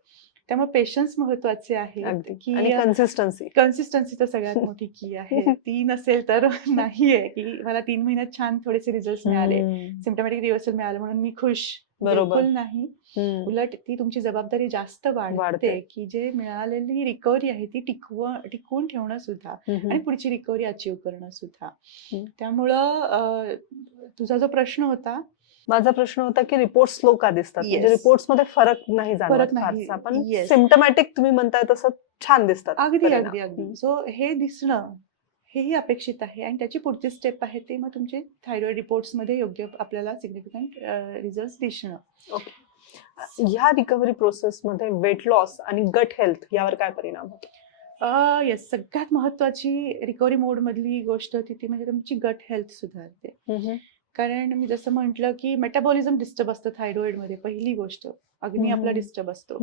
त्यामुळे पेशन्स महत्वाचे आहे अगदी. की आणि कन्सिस्टन्सी. कन्सिस्टन्सी तर सगळ्यात मोठी की आहे. ती नसेल तर नाहीये की मला 3 महिन्यात छान थोडेसे रिझल्ट मिळाले, सिम्पटमॅटिक रिव्हर्सल मिळालं म्हणून मी खुश. बरोबर. बिलकुल नाही. उलट ती तुमची जबाबदारी जास्त वाढते की जे मिळालेली रिकव्हरी आहे ती टिकवून ठेवणं सुद्धा आणि पुढची रिकव्हरी अचीव्ह करणं सुद्धा. त्यामुळं तुझा जो प्रश्न होता, माझा प्रश्न होता की रिपोर्ट स्लो का दिसतात, म्हणजे Yes. रिपोर्ट्स मध्ये फरक नाही जाणवत फरक नाही. फारसा, पण Yes. सिम्पटमॅटिक तुम्ही म्हणताय तसं छान दिसतात अगदी परिणाम. अगदी अगदी. सो हे दिसणं हेही अपेक्षित आहे आणि त्याची पुढची स्टेप आहे ते मग तुमचे थायरॉइड रिपोर्ट्स मध्ये योग्य आपल्याला सिग्निफिकंट रिझल्ट दिसणं. ओके. ह्या रिकव्हरी प्रोसेस मध्ये वेट लॉस आणि गट हेल्थ यावर काय परिणाम होतो? येस, सगळ्यात महत्वाची रिकव्हरी मोड मधली गोष्ट ती म्हणजे तुमची गट हेल्थ सुधारते. कारण मी जसं म्हटलं की मेटाबॉलिझम डिस्टर्ब असतं थायरॉइड मध्ये, पहिली गोष्ट अग्नी आपला डिस्टर्ब असतो.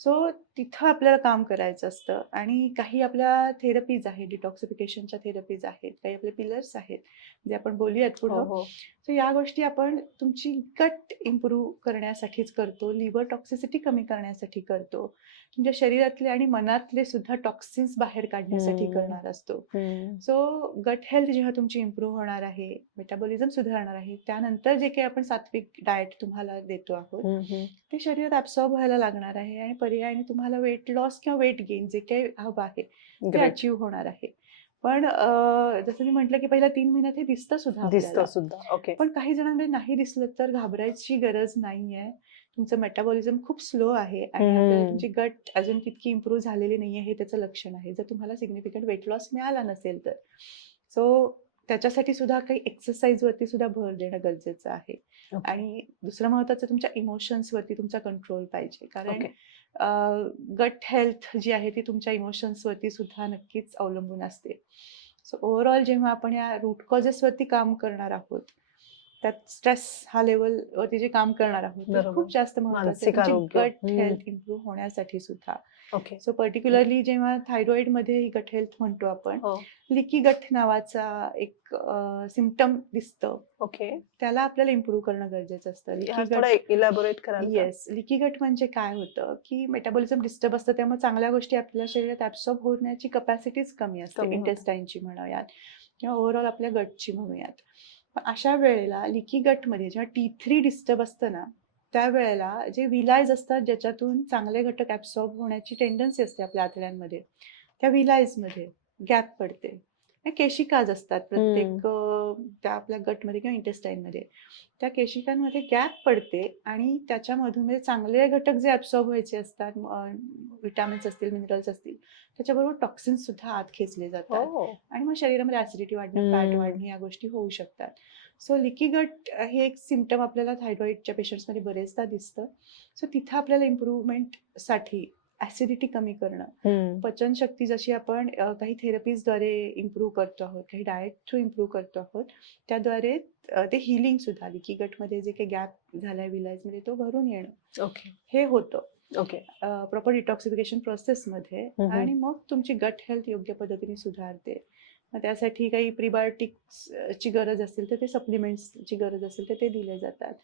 सो तिथं आपल्याला काम करायचं असतं आणि काही आपल्या थेरपीज आहेत, डिटॉक्सिफिकेशनच्या थेरपीज आहेत, काही आपले पिलर्स आहेत जे आपण बोलूयात पुढं. सो या गोष्टी आपण तुमची गट इम्प्रूव्ह करण्यासाठीच करतो, लिव्हर टॉक्सिसिटी कमी करण्यासाठी करतो, तुमच्या शरीरातले आणि मनातले सुद्धा टॉक्सिन्स बाहेर काढण्यासाठी करणार असतो. सो गट हेल्थ जेव्हा तुमची इम्प्रूव्ह होणार आहे, मेटाबॉलिझम सुधारणार आहे, त्यानंतर जे काही आपण सात्विक डाएट तुम्हाला देतो आहोत ते शरीरात ऍब्सॉर्ब व्हायला लागणार आहे आणि पर्यायाने तुम्हाला वेट लॉस किंवा वेट गेन जे काही हवं आहे ते अचीव्ह होणार आहे. पण जसं मी म्हटलं की पहिल्या 3 महिन्यात हे दिसतं सुद्धा. ओके. पण काही जणांमध्ये नाही दिसलं तर घाबरायची गरज नाहीये. तुमचं मेटाबॉलिझम खूप स्लो आहे आणि आपल्याला तुमची गट अजून तितकी इम्प्रूव्ह झालेली नाहीये हे त्याचं लक्षण आहे, जर तुम्हाला सिग्निफिकंट वेट लॉस मिळाला नसेल तर. सो त्याच्यासाठी सुद्धा काही एक्सरसाइज वरती सुद्धा भर देणं गरजेचं आहे. ओके. आणि दुसरं महत्वाचं तुमच्या इमोशन्स वरती तुमचा कंट्रोल पाहिजे, कारण ओके. गट हेल्थ जी आहे ती तुमच्या इमोशन्स वरती सुद्धा नक्कीच अवलंबून असते. सो ओव्हरऑल जेव्हा आपण या रूट कॉजेस वरती काम करणार आहोत, त्यात स्ट्रेस हा लेवल वरती जे काम करणार आहोत ते बरोबर. खूप जास्त महत्वाचं आहे, मानसिक आरोग्य. गट हेल्थ इम्प्रूव्ह होण्यासाठी सुद्धा. ओके. सो पर्टिक्युलरली जेव्हा थायरॉइड मध्ये गट हेल्थ म्हणतो आपण, हो. लिकी गट नावाचा एक सिम्पटम दिसतं, ओके. त्याला आपल्याला इम्प्रूव्ह करणं गरजेचं असतं. हा लिकी थोडा गट इलॅबोरेट कराल का? येस, लिकी गट म्हणजे काय होतं की मेटाबॉलिझम डिस्टर्ब असतं, त्यामुळे चांगल्या गोष्टी आपल्या शरीरात ऍब्सॉर्ब होण्याची कपॅसिटीच कमी असते, कमी होते. इंटेस्टाईनची म्हणूयात किंवा ओव्हरऑल आपल्या गटची म्हणूयात. पण अशा वेळेला लिकी गटमध्ये जेव्हा T3 डिस्टर्ब असतं ना, त्यावेळेला जे विलायज असतात ज्याच्यातून चांगले घटक ऍब्सॉर्ब होण्याची टेंडन्सी असते आपल्या आतड्यांमध्ये, त्या विलायजमध्ये गॅप पडते. या केशिकाज असतात प्रत्येक त्या आपल्या गटमध्ये किंवा इंटेस्टाईनमध्ये. त्या केशिकांमध्ये गॅप पडते आणि त्याच्यामधून म्हणजे चांगले घटक जे ऍब्सॉर्ब व्हायचे असतात, विटामिन्स असतील, मिनरल्स असतील, त्याच्याबरोबर टॉक्सिन्स सुद्धा आत खेचले जातात हो. आणि मग शरीरामध्ये ऍसिडिटी वाढणं, फॅट वाढणे या गोष्टी होऊ शकतात. सो लिकी गट हे एक सिम्पटम आपल्याला थायरॉइडच्या पेशंट्समध्ये बरेचदा दिसतं. सो तिथं आपल्याला इम्प्रूव्हमेंटसाठी ऍसिडिटी कमी करणं, पचनशक्ती जशी आपण काही थेरपीजद्वारे इम्प्रूव्ह करतो आहोत, काही डाएट थ्रू इम्प्रूव्ह करतो आहोत, त्याद्वारे ते हिलिंग सुद्धा लिकी गटमध्ये जे काही गॅप झालाय विलायजमध्ये तो भरून येणं ओके. हे होतं ओके. प्रॉपर डिटॉक्सिफिकेशन प्रोसेसमध्ये. आणि मग तुमची गट हेल्थ योग्य पद्धतीने सुधारते. मग त्यासाठी काही प्रिबायोटिक्सची गरज असेल तर ते सप्लिमेंट्सची गरज असेल तर ते दिले जातात.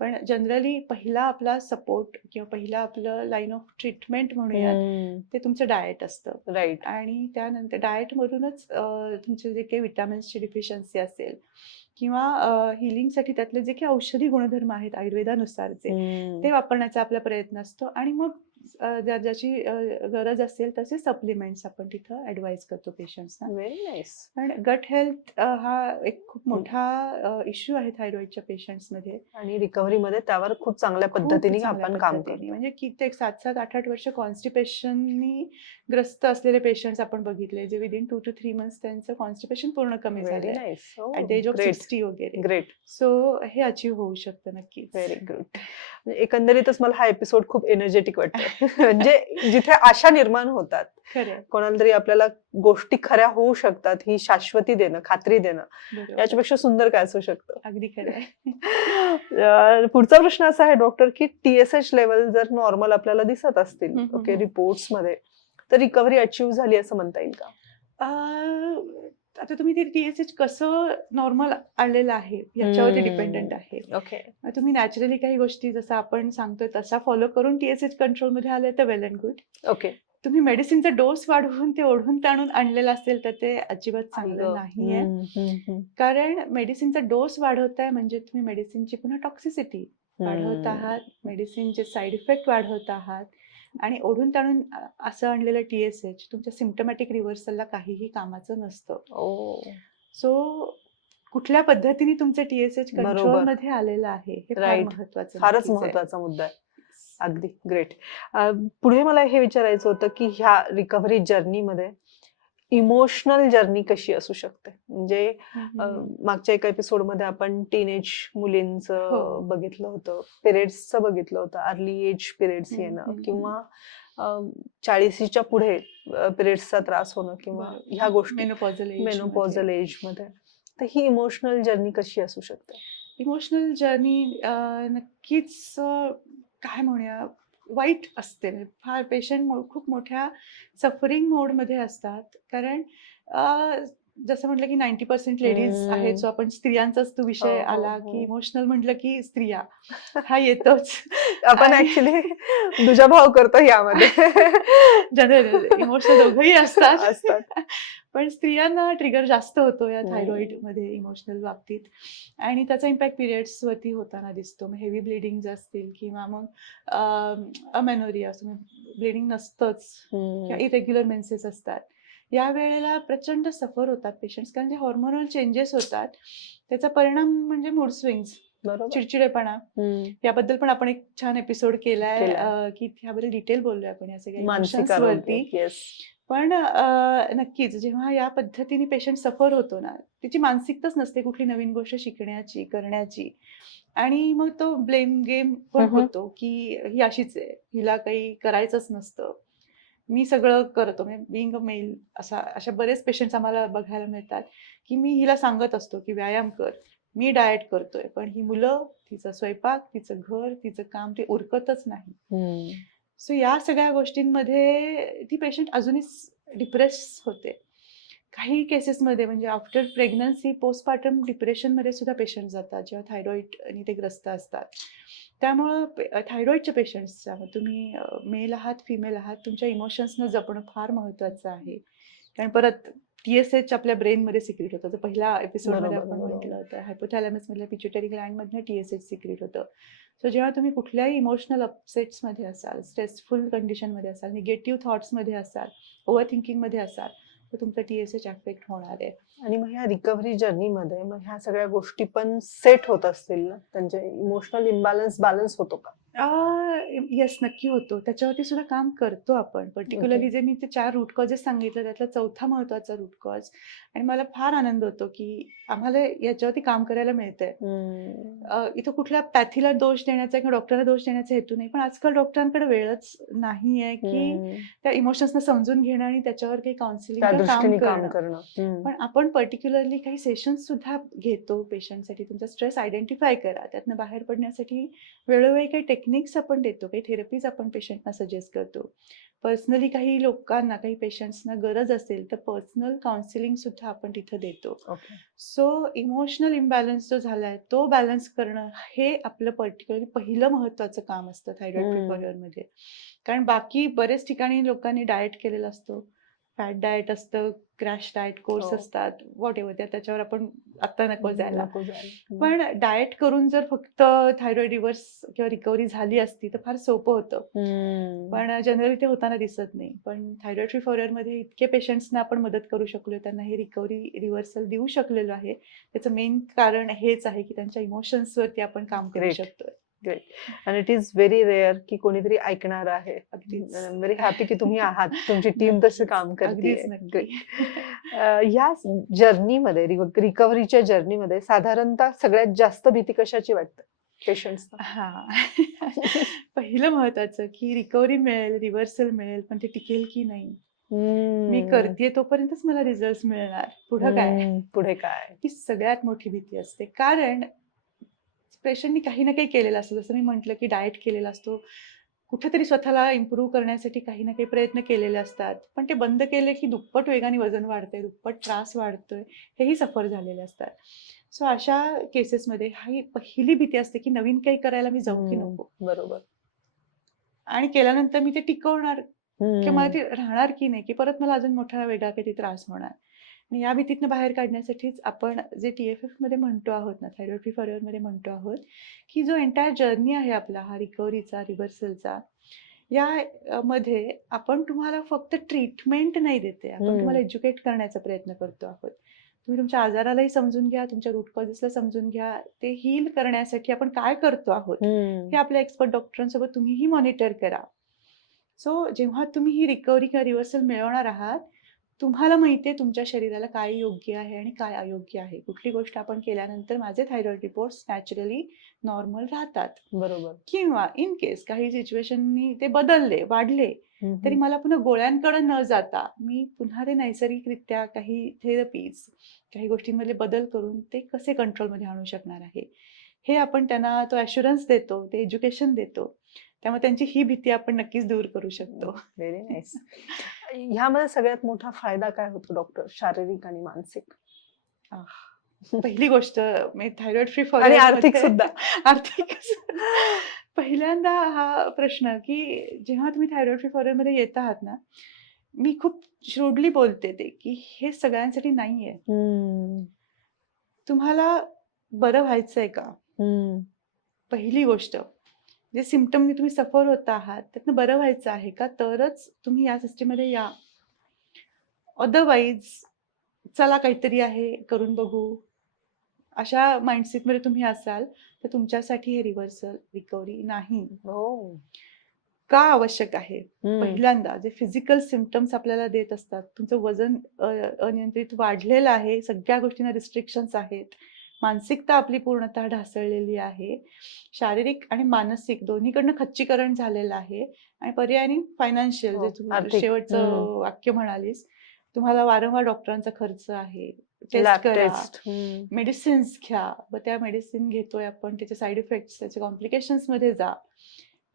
पण जनरली पहिला आपला सपोर्ट किंवा पहिला आपलं लाईन ऑफ ट्रीटमेंट म्हणूयात ते तुमचं डाएट असतं. राईट. आणि त्यानंतर डाएटमधूनच तुमचे जे काही विटामिन्सची डिफिशियन्सी असेल किंवा हिलिंगसाठी त्यातले जे काही औषधी गुणधर्म आहेत आयुर्वेदानुसारचे, ते वापरण्याचा आपला प्रयत्न असतो. आणि मग ज्याची गरज असेल तसे सप्लिमेंट्स आपण तिथं ऍडवाइज करतो पेशंट्सना. Very nice. पण गट हेल्थ हा एक खूप मोठा इश्यू आहे थायरॉइडच्या पेशंट्समध्ये. आणि रिकव्हरी मध्ये त्यावर खूप चांगल्या खूप पद्धतीने चांगल्या आपण काम पद्धतीने, करतो. म्हणजे कित्येक 7-7, 8-8 वर्ष कॉन्स्टिपेशननी ग्रस्त असलेले पेशंट्स आपण बघितले, जे विदिन 2 to 3 months त्यांचं कॉन्स्टिपेशन पूर्ण कमी व्हेरी झालंय nice. At the age of great. 60 वगैरे. ग्रेट. सो हे अचीव होऊ शकतं नक्कीच. Very good. एकंदरीतच मला हा एपिसोड खूप एनर्जेटिक वाटतो. म्हणजे जिथे आशा निर्माण होतात, खरंय, कोणाला तरी आपल्याला गोष्टी खऱ्या होऊ शकतात ही शाश्वती देणं, खात्री देणं, बरोबर, याच्यापेक्षा सुंदर काय असू शकतं. अगदी खरंय. पुढचा प्रश्न असा आहे डॉक्टर, की TSH लेवल जर नॉर्मल आपल्याला दिसत असतील ओके रिपोर्ट्स मध्ये, तर रिकव्हरी अचीव्ह झाली असं म्हणता येईल का? आता तुम्ही ते TSH कसं नॉर्मल आलेलं आहे याच्यावरती डिपेंडंट आहे. ओके. तुम्ही नॅचरली काही गोष्टी जसं आपण सांगतोय तसा फॉलो करून TSH कंट्रोलमध्ये आले तर वेल अँड गुड. ओके. तुम्ही मेडिसिनचा डोस वाढवून ते ओढून ताणून आणलेलं असेल तर ते अजिबात चांगलं नाहीये. कारण मेडिसिनचा डोस वाढवताय म्हणजे तुम्ही मेडिसिनची पुन्हा टॉक्सिसिटी वाढवत आहात, मेडिसिनचे साईड इफेक्ट वाढवत आहात आणि ओढून ताणून असं आणलेलं TSH तुमच्या सिम्पटमॅटिक रिव्हर्सलला काहीही कामाचं नसतं. सो कुठल्या पद्धतीने तुमचं TSH कंट्रोल मध्ये आलेलं आहे हे फार Right. महत्वाचं, फारच नक्कीच आहे. महत्वाचा मुद्दा आहे. अगदी ग्रेट. पुढे मला हे विचारायचं होतं की ह्या रिकव्हरी जर्नीमध्ये इमोशनल जर्नी कशी असू शकते? म्हणजे मागच्या एका एपिसोड मध्ये आपण टीनेज मुलींचं हो. बघितलं होतं, पिरियड्सचं बघितलं होतं, अर्ली एज पिरियड्स येणं किंवा 40च्या पुढे पिरियड्सचा त्रास होणं किंवा ह्या गोष्टी मेनोपॉझल एज मध्ये. तर ही इमोशनल जर्नी कशी असू शकते? इमोशनल जर्नी नक्कीच काय म्हणूया वाईट असते. फार पेशंट खूप मोठ्या सफरिंग मोडमध्ये असतात. कारण जसं म्हटलं की 90% लेडीज आहेत, सो आपण स्त्रियांचाच तो विषय आला की इमोशनल म्हटलं की स्त्रिया हा येतोच. आपण ऍक्च्युली दुजाभाव करतो यामध्ये. जनरल इमोशनल दोघंही असतात. पण स्त्रियांना ट्रिगर जास्त होतो या थायरॉइड मध्ये इमोशनल बाबतीत आणि त्याचा इम्पॅक्ट पिरियड्स वरती होताना दिसतो. मग हेवी ब्लिडिंग असतील किंवा मग अमेनोरिया ब्लिडिंग नसतंच किंवा इरेग्युलर मेन्सेस असतात. या वेळेला प्रचंड सफर होतात पेशंट्स, कारण जे हॉर्मोनल चेंजेस होतात त्याचा परिणाम म्हणजे मूड स्विंग्स, चिडचिडेपणा. याबद्दल पण आपण एक छान एपिसोड केलाय की त्याबद्दल डिटेल बोललोय आपण या सगळ्या इमोशन्स वरती. पण नक्कीच जेव्हा या पद्धतीने पेशंट सफर होतो ना, त्याची मानसिकताच नसते कुठली नवीन गोष्ट शिकण्याची, करण्याची. आणि मग तो ब्लेम गेम पण होतो, की ही अशीच आहे, हिला काही करायचंच नसतं. मी सगळं करतो. म्हणजे बिंग अ मेल अशा बरेच पेशंट्स आम्हाला बघायला मिळतात, की मी हिला सांगत असतो, की व्यायाम कर. मी डाएट करतोय, पण ही मुलं, तिचा स्वयंपाक, तिचं घर, तिचं काम ते उरकतच नाही. सो या सगळ्या गोष्टींमध्ये ती पेशंट अजूनही डिप्रेस होते. काही केसेसमध्ये म्हणजे आफ्टर प्रेग्नन्सी, पोस्टपार्टम डिप्रेशनमध्ये सुद्धा पेशंट जातात, जेव्हा थायरॉईडने ते ग्रस्त असतात. त्यामुळं थायरॉईडच्या पेशंट्सच्या तुम्ही मेल आहात, फिमेल आहात, तुमच्या इमोशन्सनं जपणं फार महत्त्वाचं आहे. कारण परत TSH आपल्या ब्रेनमध्ये सिक्रेट होतं. तर पहिल्या एपिसोडमध्ये बरोबर आपण बरोबर म्हटलं होतं, हायपोथॅलॅमसमधल्या पिट्युटरी ग्लँडमधनं TSH सिक्रेट होतं. सो जेव्हा तुम्ही कुठल्याही इमोशनल अपसेट्समध्ये असाल, स्ट्रेसफुल कंडिशनमध्ये असाल, निगेटिव्ह थॉट्समध्ये असाल, ओव्हर थिंकिंगमध्ये असाल, तर तुमचा TSH अफेक्ट होणार आहे. आणि मग ह्या रिकव्हरी जर्नीमध्ये मग ह्या सगळ्या गोष्टी पण सेट होत असतील ना, त्यांचे इमोशनल इम्बॅलन्स बॅलन्स होतो का? येस, नक्की होतो. त्याच्यावरती सुद्धा काम करतो आपण. ओके. पर्टिक्युलरली जे मी ते 4 रूट कॉजेस सांगितले त्यातला चौथा महत्त्वाचा रूट कॉज आणि मला फार आनंद होतो, की आम्हाला याच्यावरती काम करायला मिळतंय. इथं कुठल्या पॅथीला दोष देण्याचा किंवा डॉक्टरला दोष देण्याचा हेतू नाही. पण आजकाल डॉक्टरांकडे वेळच नाहीये, की त्या इमोशन्सना समजून घेणं आणि त्याच्यावर काही काउन्सिलिंग त्या किंवा काम दृष्टीने काम करणं. करणं. पण आपण पर्टिक्युलरली काही सेशन्स सुद्धा घेतो पेशंटसाठी. तुमचा स्ट्रेस आयडेंटिफाय करा. त्यातनं बाहेर पडण्यासाठी वेळोवेळी काही टेक्निक्स आपण देतो, काही थेरपीज आपण पेशंटना सजेस्ट करतो. पर्सनली काही लोकांना, काही पेशंट्सना गरज असेल तर पर्सनल काउन्सिलिंग सुद्धा आपण तिथं देतो. ओके. सो इमोशनल इम्बॅलन्स जो झालाय तो बॅलन्स करणं हे आपलं पर्टिक्युलरली पहिलं महत्त्वाचं काम असतं थायरॉईड फ्री फॉरएव्हरमध्ये. कारण बाकी बरेच ठिकाणी लोकांनी डाएट केलेला असतो. फॅट डाएट असतं, क्रॅश डाएट कोर्स हो. असतात, व्हॉटएव्हर त्याच्यावर आपण आत्ता नको जायला. नको जायला. पण डाएट करून जर फक्त थायरॉईड रिव्हर्स किंवा रिकव्हरी झाली असती तर फार सोपं होतं. पण जनरली ते होताना दिसत नाही. पण थायरॉईड फ्री फॉरएव्हरमध्ये इतके पेशंट्सना आपण मदत करू शकलो, त्यांना हे रिकव्हरी रिव्हर्सल देऊ शकलेलो आहे. त्याचं मेन कारण हेच आहे, की त्यांच्या इमोशन्सवरती आपण काम करू ग्रेट. शकतोय. ग्रेट. आणि इट इज व्हेरी रेअर की कोणीतरी ऐकणार आहे. अगदीच. आय एम व्हेरी हॅपी की तुम्ही आहात. तुमची टीम तसं नक्कीच. काम अगदीच करतीये. नक्की. ह्या जर्नीमध्ये रिकव्हरीच्या जर्नीमध्ये साधारणतः सगळ्यात जास्त भीती कशाची वाटते पेशंट्सना? हां. पहिलं महत्वाचं, की रिकव्हरी मिळेल, रिव्हर्सल मिळेल, पण ते टिकेल की नाही? मी करतीये तोपर्यंतच मला रिझल्ट्स मिळणार. पुढं काय? पुढे काय? ही सगळ्यात मोठी भीती असते. कारण पेशंटनी काही ना काही केलेलं असतं. जसं मी म्हटलं, की डाएट केलेला असतो. कुठेतरी स्वतःला इम्प्रूव्ह करण्यासाठी काही ना काही प्रयत्न केलेले असतात. पण ते बंद केले, की दुप्पट वेगाने वजन वाढतंय, दुप्पट त्रास वाढतोय, हेही सफर झालेले असतात. सो अशा केसेसमध्ये ही पहिली भीती असते, की नवीन काही करायला मी जाऊ की नको? बरोबर. आणि केल्यानंतर मी ते टिकवणार किंवा मला ते राहणार की नाही, की परत मला अजून मोठा वेगळा काही त्रास होणार. आणि या भीतीतनं बाहेर काढण्यासाठीच आपण जे TFFमध्ये म्हणतो आहोत ना, थायरॉईड फ्री फॉरएव्हरमध्ये म्हणतो आहोत, की जो एंटायर जर्नी आहे आपला हा रिकव्हरीचा, रिव्हर्सलचा, या मध्ये आपण तुम्हाला फक्त ट्रीटमेंट नाही देते. आपण तुम्हाला एज्युकेट करण्याचा प्रयत्न करतो आहोत. तुम्ही तुमच्या आजारालाही समजून घ्या, तुमच्या रूट कॉजेसला समजून घ्या. ते हील करण्यासाठी आपण काय करतो आहोत, हे आपल्या एक्सपर्ट डॉक्टरांसोबत तुम्हीही मॉनिटर करा. सो जेव्हा तुम्ही ही रिकव्हरी किंवा रिव्हर्सल मिळवणार आहात, तुम्हाला माहिती आहे तुमच्या शरीराला काय योग्य आहे आणि काय अयोग्य आहे. कुठली गोष्ट आपण केल्यानंतर माझे थायरॉईड रिपोर्ट्स नॅचरली नॉर्मल राहतात. बरोबर. किंवा इन केस काही सिच्युएशननी ते बदलले, वाढले, तरी मला पुन्हा गोळ्यांकडे न जाता मी पुन्हा ते नैसर्गिकरित्या काही थेरपीज, काही गोष्टींमधले बदल करून ते कसे कंट्रोलमध्ये आणू शकणार आहे. हे आपण त्यांना तो ॲश्युरन्स देतो, ते एज्युकेशन देतो. त्यामुळे त्यांची ही भीती आपण नक्कीच दूर करू शकतो. Very nice. ह्यामध्ये सगळ्यात मोठा फायदा काय होतो डॉक्टर? शारीरिक आणि मानसिक? पहिली गोष्ट मी थायरॉईड फ्री आणि फॉरएव्हर आर्थिक सुद्धा. आर्थिक पहिल्यांदा हा प्रश्न, की जेव्हा तुम्ही थायरॉईड फ्री फॉरएव्हरमध्ये येत आहात ना, मी खूप श्रूडली बोलते ते, की हे सगळ्यांसाठी नाहीये. तुम्हाला बरं व्हायचंय का? पहिली गोष्ट. जे सिम्प्टमनी तुम्ही सफर होत आहात, त्यातनं बरं व्हायचं आहे का? तरच तुम्ही या सिस्टममध्ये या. अदरवाईज चला काहीतरी आहे, करून बघू. अशा माइंडसेटमध्ये तुम्ही असाल, तर तुमच्यासाठी हे रिव्हर्सल, रिकव्हरी नाही. हो. का आवश्यक आहे. पहिल्यांदा जे फिजिकल सिम्पटम्स आपल्याला देत असतात, तुमचं वजन अनियंत्रित वाढलेलं आहे, सगळ्या गोष्टींना रिस्ट्रिक्शन्स आहेत, मानसिकता आपली पूर्णतः ढासळलेली आहे, शारीरिक आणि मानसिक दोन्हीकडनं खच्चीकरण झालेलं आहे आणि पर्यायाने फायनान्शियल, जे तू आर्थिक. शेवटचं वाक्य म्हणालीस, तुम्हाला वारंवार डॉक्टरांचा खर्च आहे, लॅब टेस्ट करा, टेस्ट. मेडिसिन्स घ्या, व त्या मेडिसिन घेतोय आपण, त्याचे साईड इफेक्ट्स, त्याचे कॉम्प्लिकेशन्स मध्ये जा,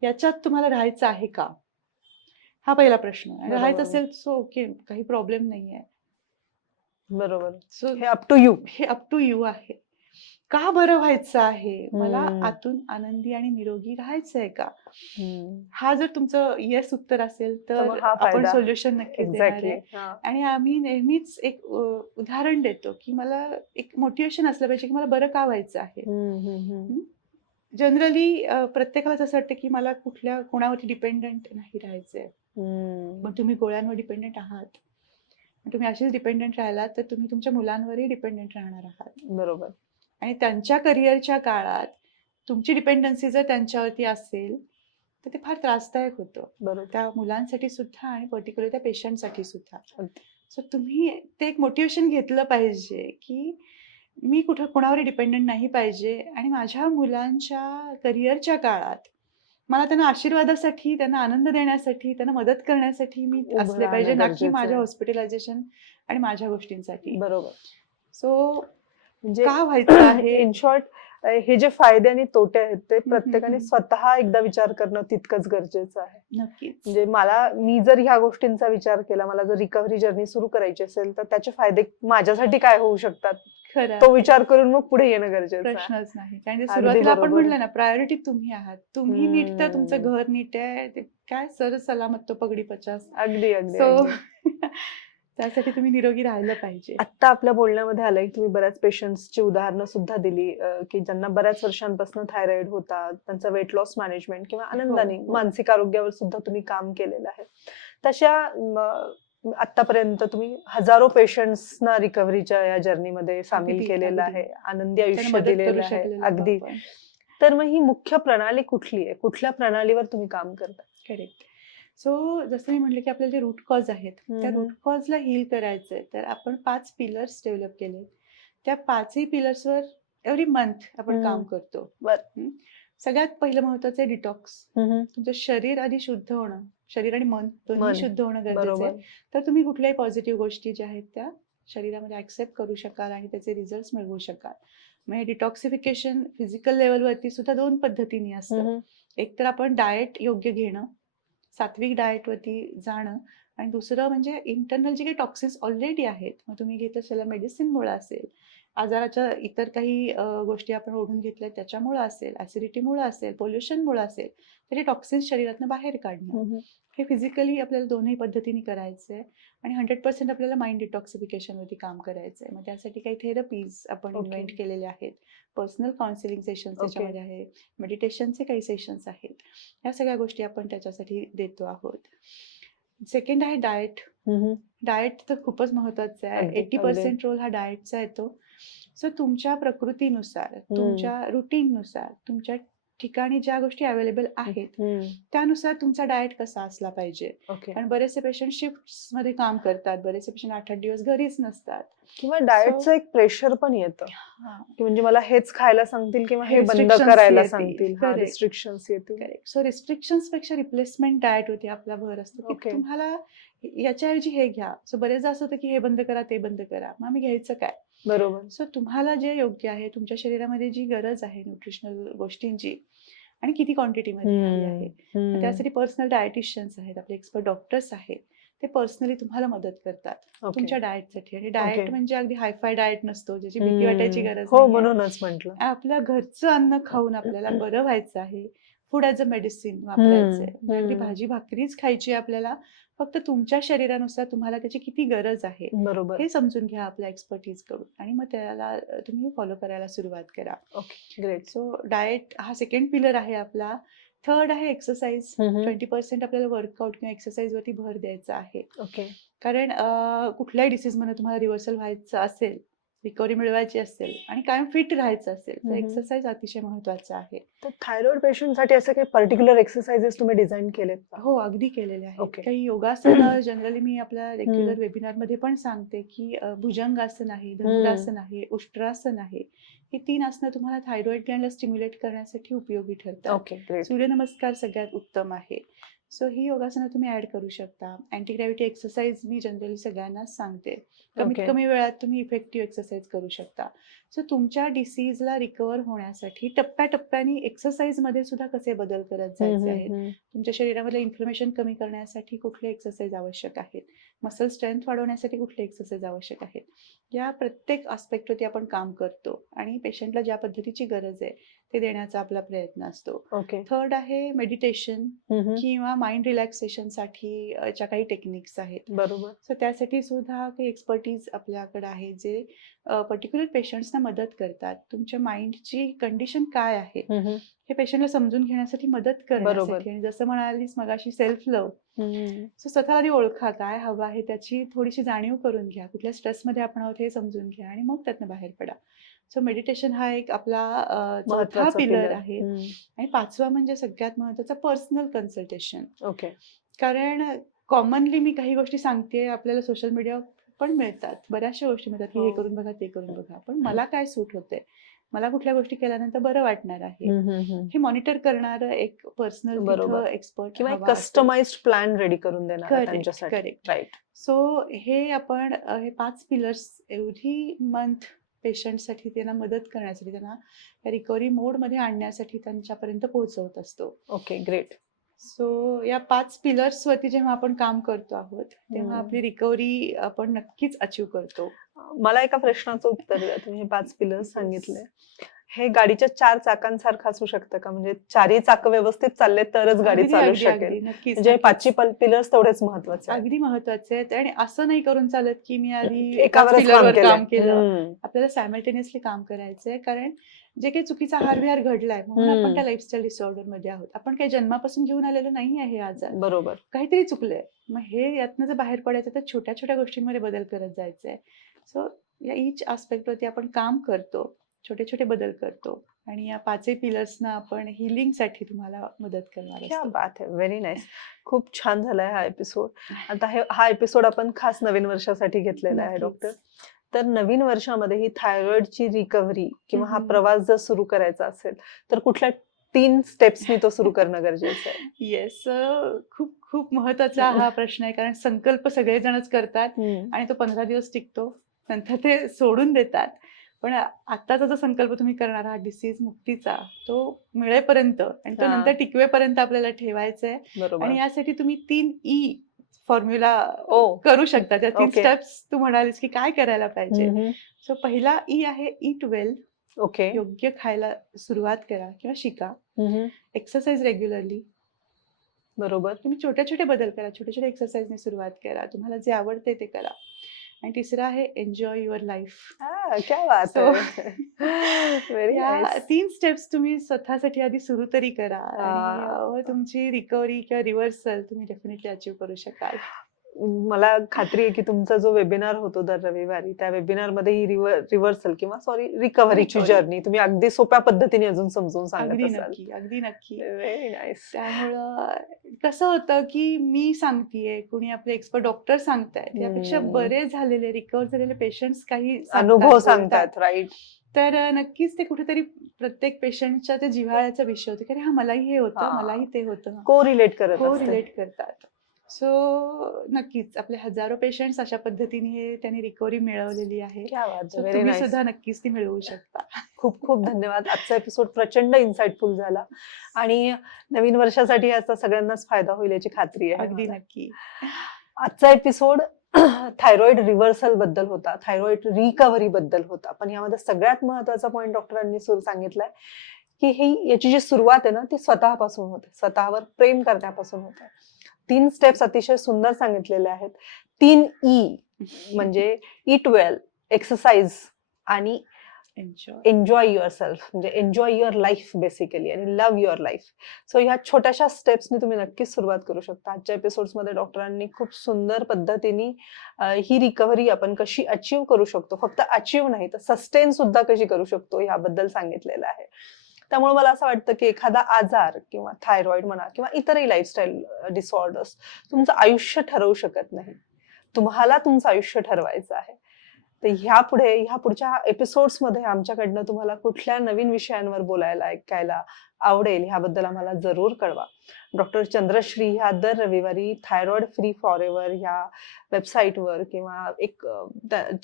याच्यात तुम्हाला राहायचं आहे का, हा पहिला प्रश्न. आणि राहायचं बरोबर. असेल सो ओके, काही प्रॉब्लेम नाहीये. बरोबर. सो हे अप टू यू. हे अप टू यू आहे. का बरं व्हायचं आहे, मला हम्म. आतून आनंदी आणि निरोगी राहायचंय का, हा जर तुमचं येस उत्तर असेल तर मग हा आपण फायदा. सोल्युशन नक्कीच देणार एक्झॅक्टली. आहे. आणि आम्ही नेहमीच एक उदाहरण देतो की मला एक मोटिवेशन असलं पाहिजे की मला बरं का व्हायचं आहे. जनरली प्रत्येकालाच असं वाटतं की मला कोणावरती डिपेंडंट नाही राहायचंय. मग तुम्ही गोळ्यांवर डिपेंडंट आहात, मग तुम्ही असेच डिपेंडंट राहिलात तर तुम्ही तुमच्या मुलांवरही डिपेंडंट राहणार आहात. बरोबर. आणि त्यांच्या करिअरच्या काळात तुमची डिपेंडन्सी जर त्यांच्यावरती असेल तर ते फार त्रासदायक होतं, बरोबर. त्या मुलांसाठी सुद्धा आणि पर्टिक्युलर त्या पेशंटसाठी सुद्धा. अगदी. सो तुम्ही ते एक मोटिवेशन घेतलं पाहिजे की मी कोणावर डिपेंडंट नाही पाहिजे आणि माझ्या मुलांच्या करिअरच्या काळात मला त्यांना आशीर्वादासाठी, त्यांना आनंद देण्यासाठी, त्यांना मदत करण्यासाठी मी उभं असले राहणं पाहिजे, ना की गरजेचं माझ्या आहे. हॉस्पिटलायझेशन आणि माझ्या गोष्टींसाठी. बरोबर. सो म्हणजे का व्हायचं आहे, इन शॉर्ट हे जे फायदे आणि तोटे आहेत ते हम्म. प्रत्येकाने स्वतः एकदा विचार करणं तितकंच गरजेचं आहे. नक्कीच. म्हणजे मी जर ह्या गोष्टींचा विचार केला, मला जर रिकव्हरी जर्नी सुरू करायची असेल तर त्याचे फायदे माझ्यासाठी काय होऊ शकतात, खरं तो आहे. विचार करून मग पुढे येणं गरजेचं आहे. प्रश्नच नाही. कारण ते अगदी सुरुवातीला आपण बरोबर. म्हणलं ना, प्रायोरिटी तुम्ही आहात. तुम्ही नीट तर तुमचं घर नीट आहे, ते काय सर सलामत तो पगडी 50. अगदी अगदी सो अगदी. त्यासाठी तुम्ही निरोगी राहिलं पाहिजे. आता आपल्या बोलण्यामध्ये आलंय की तुम्ही बऱ्याच पेशंट्सची उदाहरणं सुद्धा दिली की ज्यांना बऱ्याच वर्षांपासून थायरॉइड होता, त्यांचं वेट लॉस मॅनेजमेंट किंवा आनंदाने हो. मानसिक आरोग्यावर सुद्धा तुम्ही काम केलेलं आहे. तशा आतापर्यंत तुम्ही हजारो पेशंट्सना रिकव्हरीच्या या जर्नीमध्ये सामील अगदी, केलेलं अगदी. आहे, आनंदी त्यांना आयुष्य मदत करू दिलेलं आहे. शकलेलो आहोत अगदी. आपण. तर मग ही मुख्य प्रणाली कुठली आहे, कुठल्या प्रणालीवर तुम्ही काम करता? करेक्ट. सो जसं मी म्हटलं की आपल्याला जे रूट कॉज आहेत, त्या रूट कॉजला हील करायचंय, तर आपण 5 पिलर्स डेव्हलप केले. त्या 5ही पिलर्सवर एव्हरी मंथ आपण काम करतो. सगळ्यात पहिलं महत्वाचं आहे डिटॉक्स. तुमचं शरीर आधी शुद्ध होणं, शरीर आणि मन दोन्ही शुद्ध होणं गरजेचं आहे. तर तुम्ही कुठल्याही पॉझिटिव्ह गोष्टी ज्या आहेत त्या शरीरामध्ये ऍक्सेप्ट करू शकाल आणि त्याचे रिझल्ट मिळवू शकाल. म्हणजे डिटॉक्सिफिकेशन फिजिकल लेवलवरती सुद्धा 2 पद्धतीने असतं. एक तर आपण डाएट योग्य घेणं, सात्विक डाएटवरती जाणं, आणि दुसरं म्हणजे इंटरनल जे काही टॉक्सिन्स ऑलरेडी आहेत, मग तुम्ही घेत असलेल्या मेडिसिनमुळे असेल, आजाराच्या इतर काही गोष्टी आपण ओढून घेतल्या त्याच्यामुळे असेल, ऍसिडिटीमुळे असेल, पोल्युशनमुळे असेल, तर हे टॉक्सिन्स शरीरातून बाहेर काढणं, हे फिजिकली आपल्याला दोन्ही पद्धतीने करायचं आहे. आणि 100% आपल्याला माइंड डिटॉक्सिफिकेशनवरती काम करायचं आहे. मग त्यासाठी काही थेरपीज आपण इन्व्हेंट केलेले आहेत, पर्सनल काउन्सिलिंग सेशन्स त्याच्यामध्ये आहे, मेडिटेशनचे काही सेशन्स आहेत. ह्या सगळ्या गोष्टी आपण त्याच्यासाठी देतो आहोत. सेकंड आहे डाएट. डाएट तर खूपच महत्वाचं आहे. 80% रोल हा डाएटचा येतो. सो तुमच्या प्रकृतीनुसार, तुमच्या रुटीननुसार, तुमच्या ठिकाणी ज्या गोष्टी अवेलेबल आहेत त्यानुसार तुमचा डाएट कसा असला पाहिजे. कारण बरेचसे पेशंट शिफ्ट मध्ये काम करतात, बरेचसे पेशंट 8-8 दिवस घरीच नसतात, किंवा डाएटचं एक प्रेशर पण येतं की म्हणजे मला हेच खायला सांगतील किंवा हे बंद करायला सांगतील, रिस्ट्रिक्शन्स येतील. करेक्ट. सो रिस्ट्रिक्शन्स पेक्षा रिप्लेसमेंट डाएट होती आपला भर असतो की तुम्हाला याच्याऐवजी हे घ्या. सो बरेचदा असं होतं की हे बंद करा, ते बंद करा, मग आम्ही घ्यायचं काय. बरोबर. सो तुम्हाला जे योग्य आहे, तुमच्या शरीरामध्ये जी गरज आहे न्यूट्रिशनल गोष्टींची आणि किती क्वांटिटीमध्ये हवी आहे, त्यासाठी पर्सनल डायटिशियन्स आहेत, आपले एक्सपर्ट डॉक्टर्स आहेत, ते पर्सनली तुम्हाला मदत करतात तुमच्या डाएटसाठी. आणि डाएट म्हणजे अगदी हायफाय डाएट नसतो ज्याची भीती वाटायची गरज हो, नाही. म्हणूनच म्हटलं आपल्या घरचं अन्न खाऊन आपल्याला बरं व्हायचं आहे. फूड ॲज अ मेडिसिन वापरायचंय. अगदी भाजी भाकरीच खायची आपल्याला, फक्त तुमच्या शरीरानुसार तुम्हाला त्याची किती गरज आहे बरोबर हे समजून घ्या आपल्या एक्सपर्टीज कडून, आणि मग त्याला तुम्ही फॉलो करायला सुरुवात करा. Okay, great. सो डाएट हा सेकंड पिलर आहे आपला. थर्ड आहे एक्सरसाइज. 20% आपल्याला वर्कआउट किंवा एक्सरसाइज वरती भर द्यायचा आहे. ओके. कारण कुठल्याही डिसीज मध्ये तुम्हाला रिव्हर्सल व्हायचं असेल रिकव्हरी मिळवायची असेल आणि कायम फिट राहायचं असेल तर हम्म. एक्सरसाइज अतिशय महत्वाचा आहे. तर थायरॉइड पेशंटसाठी असे काही पर्टिक्युलर एक्सरसाइजेस तुम्ही डिझाईन केलेत का? हो, अगदी केलेले आहेत. Okay. काही योगासनं जनरली मी आपल्या रेग्युलर हम्म. वेबिनारमध्ये पण सांगते की भुजंगासन आहे, धनुरासन आहे, उष्ट्रासन आहे. ही 3 आसनं तुम्हाला थायरॉइड ग्लँडला स्टिम्युलेट करण्यासाठी उपयोगी ठरतात. Okay, great. सूर्यनमस्कार सगळ्यात उत्तम आहे. सो ही योगासनं तुम्ही ऍड करू शकता. अँटी ग्रॅव्हिटी एक्सरसाइज मी जनरली सगळ्यांनाच सांगते. कमीत Okay. कमी वेळात तुम्ही इफेक्टिव्ह एक्सरसाइज करू शकता. सो तुमच्या डिसीजला रिकव्हर होण्यासाठी टप्प्याटप्प्याने एक्सरसाइजमध्ये सुद्धा कसे बदल करत जायचे आहेत. तुमच्या शरीरामधलं इन्फ्लमेशन कमी करण्यासाठी कुठले एक्सरसाइज आवश्यक आहेत, मसल स्ट्रेंथ वाढवण्यासाठी कुठले एक्सरसाइज आवश्यक आहेत, या प्रत्येक आस्पेक्टवरती आपण काम करतो आणि पेशंटला ज्या पद्धतीची गरज आहे ते देण्याचा आपला प्रयत्न असतो. ओके. थर्ड आहे मेडिटेशन किंवा माइंड रिलॅक्सेशनसाठी ज्या काही टेक्निक्स आहेत. बरोबर. सो त्यासाठी सुद्धा काही एक्सपर्टीज आपल्याकडे आहे जे पर्टिक्युलर पेशंट्सना मदत करतात. तुमच्या माइंडची कंडिशन काय आहे हे पेशंटला समजून घेण्यासाठी मदत करण्यासाठी. आणि जसं म्हणालीस मगाशी सेल्फ लव्ह, सो स्वतःला आधी ओळखा, काय हवं आहे त्याची थोडीशी जाणीव करून घ्या, कुठल्या स्ट्रेसमध्ये आपण आहोत हे समजून घ्या आणि मग त्यातनं बाहेर पडा. सो मेडिटेशन हा एक आपला चौथा महत्वाचा पिलर pillar. आहे. आणि 5वा म्हणजे सगळ्यात महत्वाचा पर्सनल कन्सल्टेशन. ओके. कारण कॉमनली मी काही गोष्टी सांगते, आपल्याला सोशल मीडिया पण मिळतात, बऱ्याचशा गोष्टी मिळतात की हे हो. करून बघा, ते करून बघा. पण मला काय सूट होते, मला कुठल्या गोष्टी केल्यानंतर बरं वाटणार आहे, हे मॉनिटर करणारं एक पर्सनल बरोबर. एक्सपर्ट किंवा एक कस्टमाइज्ड प्लॅन रेडी करून देणार Correct, त्यांच्यासाठी. correct. राईट. सो हे आपण हे 5 पिलर्स एव्हरी मंथ पेशंटसाठी त्यांना मदत करण्यासाठी, त्यांना रिकव्हरी मोडमध्ये आणण्यासाठी त्यांच्यापर्यंत पोहोचवत असतो. Okay, great. सो या 5 पिलर्सवरती जेव्हा आपण काम करतो आहोत तेव्हा आपली रिकव्हरी आपण नक्कीच अचीव करतो. मला एका प्रश्नाचं उत्तर द्या. तुम्ही हे 5 पिलर्स सांगितले, हे गाडीच्या 4 चाकांसारखं असू शकतं का? म्हणजे 4ही चाक व्यवस्थित चालले तरच गाडी अगदी, चालू अगदी, शकेल. अगदी, नक्कीच, म्हणजे नक्कीच. 5 पिलर्स तेवढेच महत्वाचे आहेत. अगदी महत्वाचे आहेत आणि असं नाही करून चालत की मी आधी एकाच एकावरच काम पिलरवर केलंय. काम केलं. हम्म. आपल्याला सायमल्टेनियसली काम करायचंय, कारण जे काही चुकीचा आहार-विहार घडलाय म्हणून आपण त्या लाईफस्टाईल डिसऑर्डर मध्ये आहोत. आपण काही जन्मापासून घेऊन आलेलो नाही आहे हे आजार. बरोबर. काहीतरी चुकलंय. मग हे यातनं जर बाहेर पडायचं तर छोट्या छोट्या गोष्टींमध्ये बदल करत जायचंय. सो या इच आस्पेक्टवरती आपण काम करतो, छोटे छोटे बदल करतो आणि या 5ही पिलर्सना आपण हिलिंगसाठी तुम्हाला मदत करणार क्या असतो. बात आहे, व्हेरी नाईस. खूप छान झालाय हा एपिसोड. आता हा एपिसोड आपण खास नवीन वर्षासाठी घेतलेला आहे नक्कीच. डॉक्टर. तर नवीन वर्षामध्ये ही थायरॉइडची रिकव्हरी किंवा हा हम्म. प्रवास जर सुरू करायचा असेल तर कुठल्या 3 स्टेप्सनी तो सुरू करणं गरजेचं आहे? येस, खूप खूप महत्वाचा हा प्रश्न आहे, कारण संकल्प सगळेजणच करतात आणि तो 15 दिवस टिकतो, नंतर ते सोडून देतात. पण आत्ताचा जो संकल्प तुम्ही करणार आहात डिसीज मुक्तीचा, तो मिळेपर्यंत आणि तो हा. नंतर टिकवेपर्यंत आपल्याला ठेवायचा आहे. बरोबर. आणि यासाठी तुम्ही 3 ई फॉर्म्युला ओ. करू शकता. त्या 3 ओके. स्टेप्स तू म्हणालीस की काय करायला पाहिजे. हम्म. सो पहिला ई आहे ईट वेल. ओके. योग्य खायला सुरुवात करा किंवा शिका. Exercise regularly. बरोबर. तुम्ही छोटे छोटे बदल करा, छोटे छोटे एक्सरसाइजने सुरुवात करा, तुम्हाला जे आवडते ते करा. आणि तिसरं आहे एन्जॉय युअर लाईफ. क्या बात So, आहे. व्हेरी या नाईस. 3 स्टेप्स तुम्ही स्वतःसाठी आधी सुरू तरी करा आणि मग तुमची रिकव्हरी किंवा रिव्हर्सल तुम्ही डेफिनेटली अचीव करू शकाल. मला खात्री आहे की तुमचा जो वेबिनार होतो दर रविवारी, त्या वेबिनार मध्ये ही रिव्हर्सल किंवा रिकव्हरीची Recovery. जर्नी तुम्ही अगदी सोप्या पद्धतीने अजून समजून सांगत अगदी असाल. नक्की, अगदी नक्की. Very nice. त्यामुळं कसं होतं की मी सांगतेय, कुणी आपले एक्सपर्ट डॉक्टर सांगतायत, त्यापेक्षा बरे झालेले रिकव्हर झालेले पेशंट्स काही अनुभव बोलतात. सांगतात. राईट. तर नक्कीच ते कुठेतरी प्रत्येक पेशंटच्या ते जिव्हाळ्याचा विषय होतो की अरे हा मलाही हे होतं, हा. मलाही ते होतं, को रिलेट करत को असते. रिलेट करतात. सो नक्कीच आपले हजारो पेशंट्स अशा पद्धतीने त्यांनी रिकव्हरी मिळवलेली आहे. क्या बात So आहे. व्हेरी तुम्ही नाईस. सुद्धा नक्कीच ती मिळवू शकता. खूप खूप धन्यवाद. आजचा एपिसोड प्रचंड इन्साइटफुल झाला आणि नवीन वर्षासाठी याचा सगळ्यांनाच फायदा होईल याची खात्री आहे अगदी मला. नक्की. आजचा एपिसोड थायरॉइड रिव्हर्सल बद्दल होता, थायरॉइड रिकव्हरी बद्दल होता. पण यामध्ये सगळ्यात महत्वाचा पॉईंट डॉक्टरांनी सांगितलाय की याची जी सुरुवात आहे ना ती स्वतःपासून होते, स्वतःवर प्रेम करण्यापासून होते. 3 स्टेप्स अतिशय सुंदर सांगितलेल्या आहेत. 3 ई म्हणजे इट वेल, एक्सरसाइज आणि एन्जॉय. एन्जॉय युअर सेल्फ, म्हणजे एन्जॉय युअर लाईफ बेसिकली, आणि लव्ह युअर लाईफ. सो ह्या छोट्याशा स्टेप्सनी तुम्ही नक्कीच सुरुवात करू शकता. आजच्या एपिसोड्समध्ये डॉक्टरांनी खूप सुंदर पद्धतीने ही रिकव्हरी आपण कशी अचीव्ह करू शकतो, फक्त अचीव्ह नाही तर सस्टेन सुद्धा कशी करू शकतो याबद्दल सांगितलेलं आहे. त्यामुळे मला असं वाटतं की एखादा आजार किंवा थायरॉइड म्हणा किंवा इतरही लाईफस्टाईल डिसऑर्डर्स तुमचं आयुष्य ठरवू शकत नाही. तुम्हाला तुमचं आयुष्य ठरवायचं आहे. तर ह्या पुढच्या एपिसोड्समध्ये आमच्याकडनं तुम्हाला कुठल्या नवीन विषयांवर बोलायला, ऐकायला आवडेल ह्याबद्दल आम्हाला जरूर कळवा. डॉक्टर चंद्रश्री ह्या दर रविवारी थायरॉइड फ्री फॉरएव्हर ह्या वेबसाईटवर किंवा एक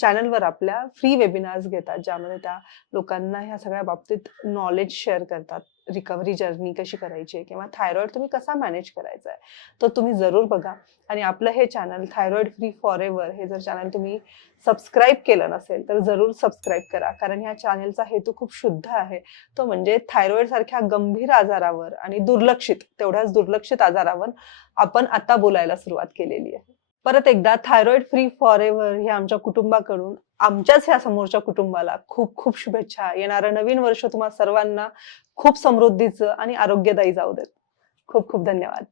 चॅनलवर आपल्या फ्री वेबिनार्स घेतात, ज्यामध्ये त्या लोकांना ह्या सगळ्या बाबतीत नॉलेज शेअर करतात. रिकव्हरी जर्नी कशी करायची किंवा थायरॉइड तुम्ही कसा मॅनेज करायचा आहे, तो तुम्ही जरूर बघा. आणि आपलं हे चॅनल थायरॉइड फ्री फॉरएव्हर हे जर चॅनल तुम्ही सबस्क्राईब केलं नसेल तर जरूर सबस्क्राईब करा, कारण ह्या चॅनलचा हेतू खूप शुद्ध आहे. तो म्हणजे थायरॉइड सारख्या गंभीर आजारावर आणि तेवढ्याच दुर्लक्षित आजारावर आपण आता बोलायला सुरुवात केलेली आहे. परत एकदा थायरॉइड फ्री फॉरएव्हर हे आमच्या कुटुंबाकडून आमच्याच ह्या समोरच्या कुटुंबाला खूप खूप शुभेच्छा. येणारं नवीन वर्ष तुम्हा सर्वांना खूप समृद्धीचं आणि आरोग्यदायी जाऊ देत. खूप खूप धन्यवाद.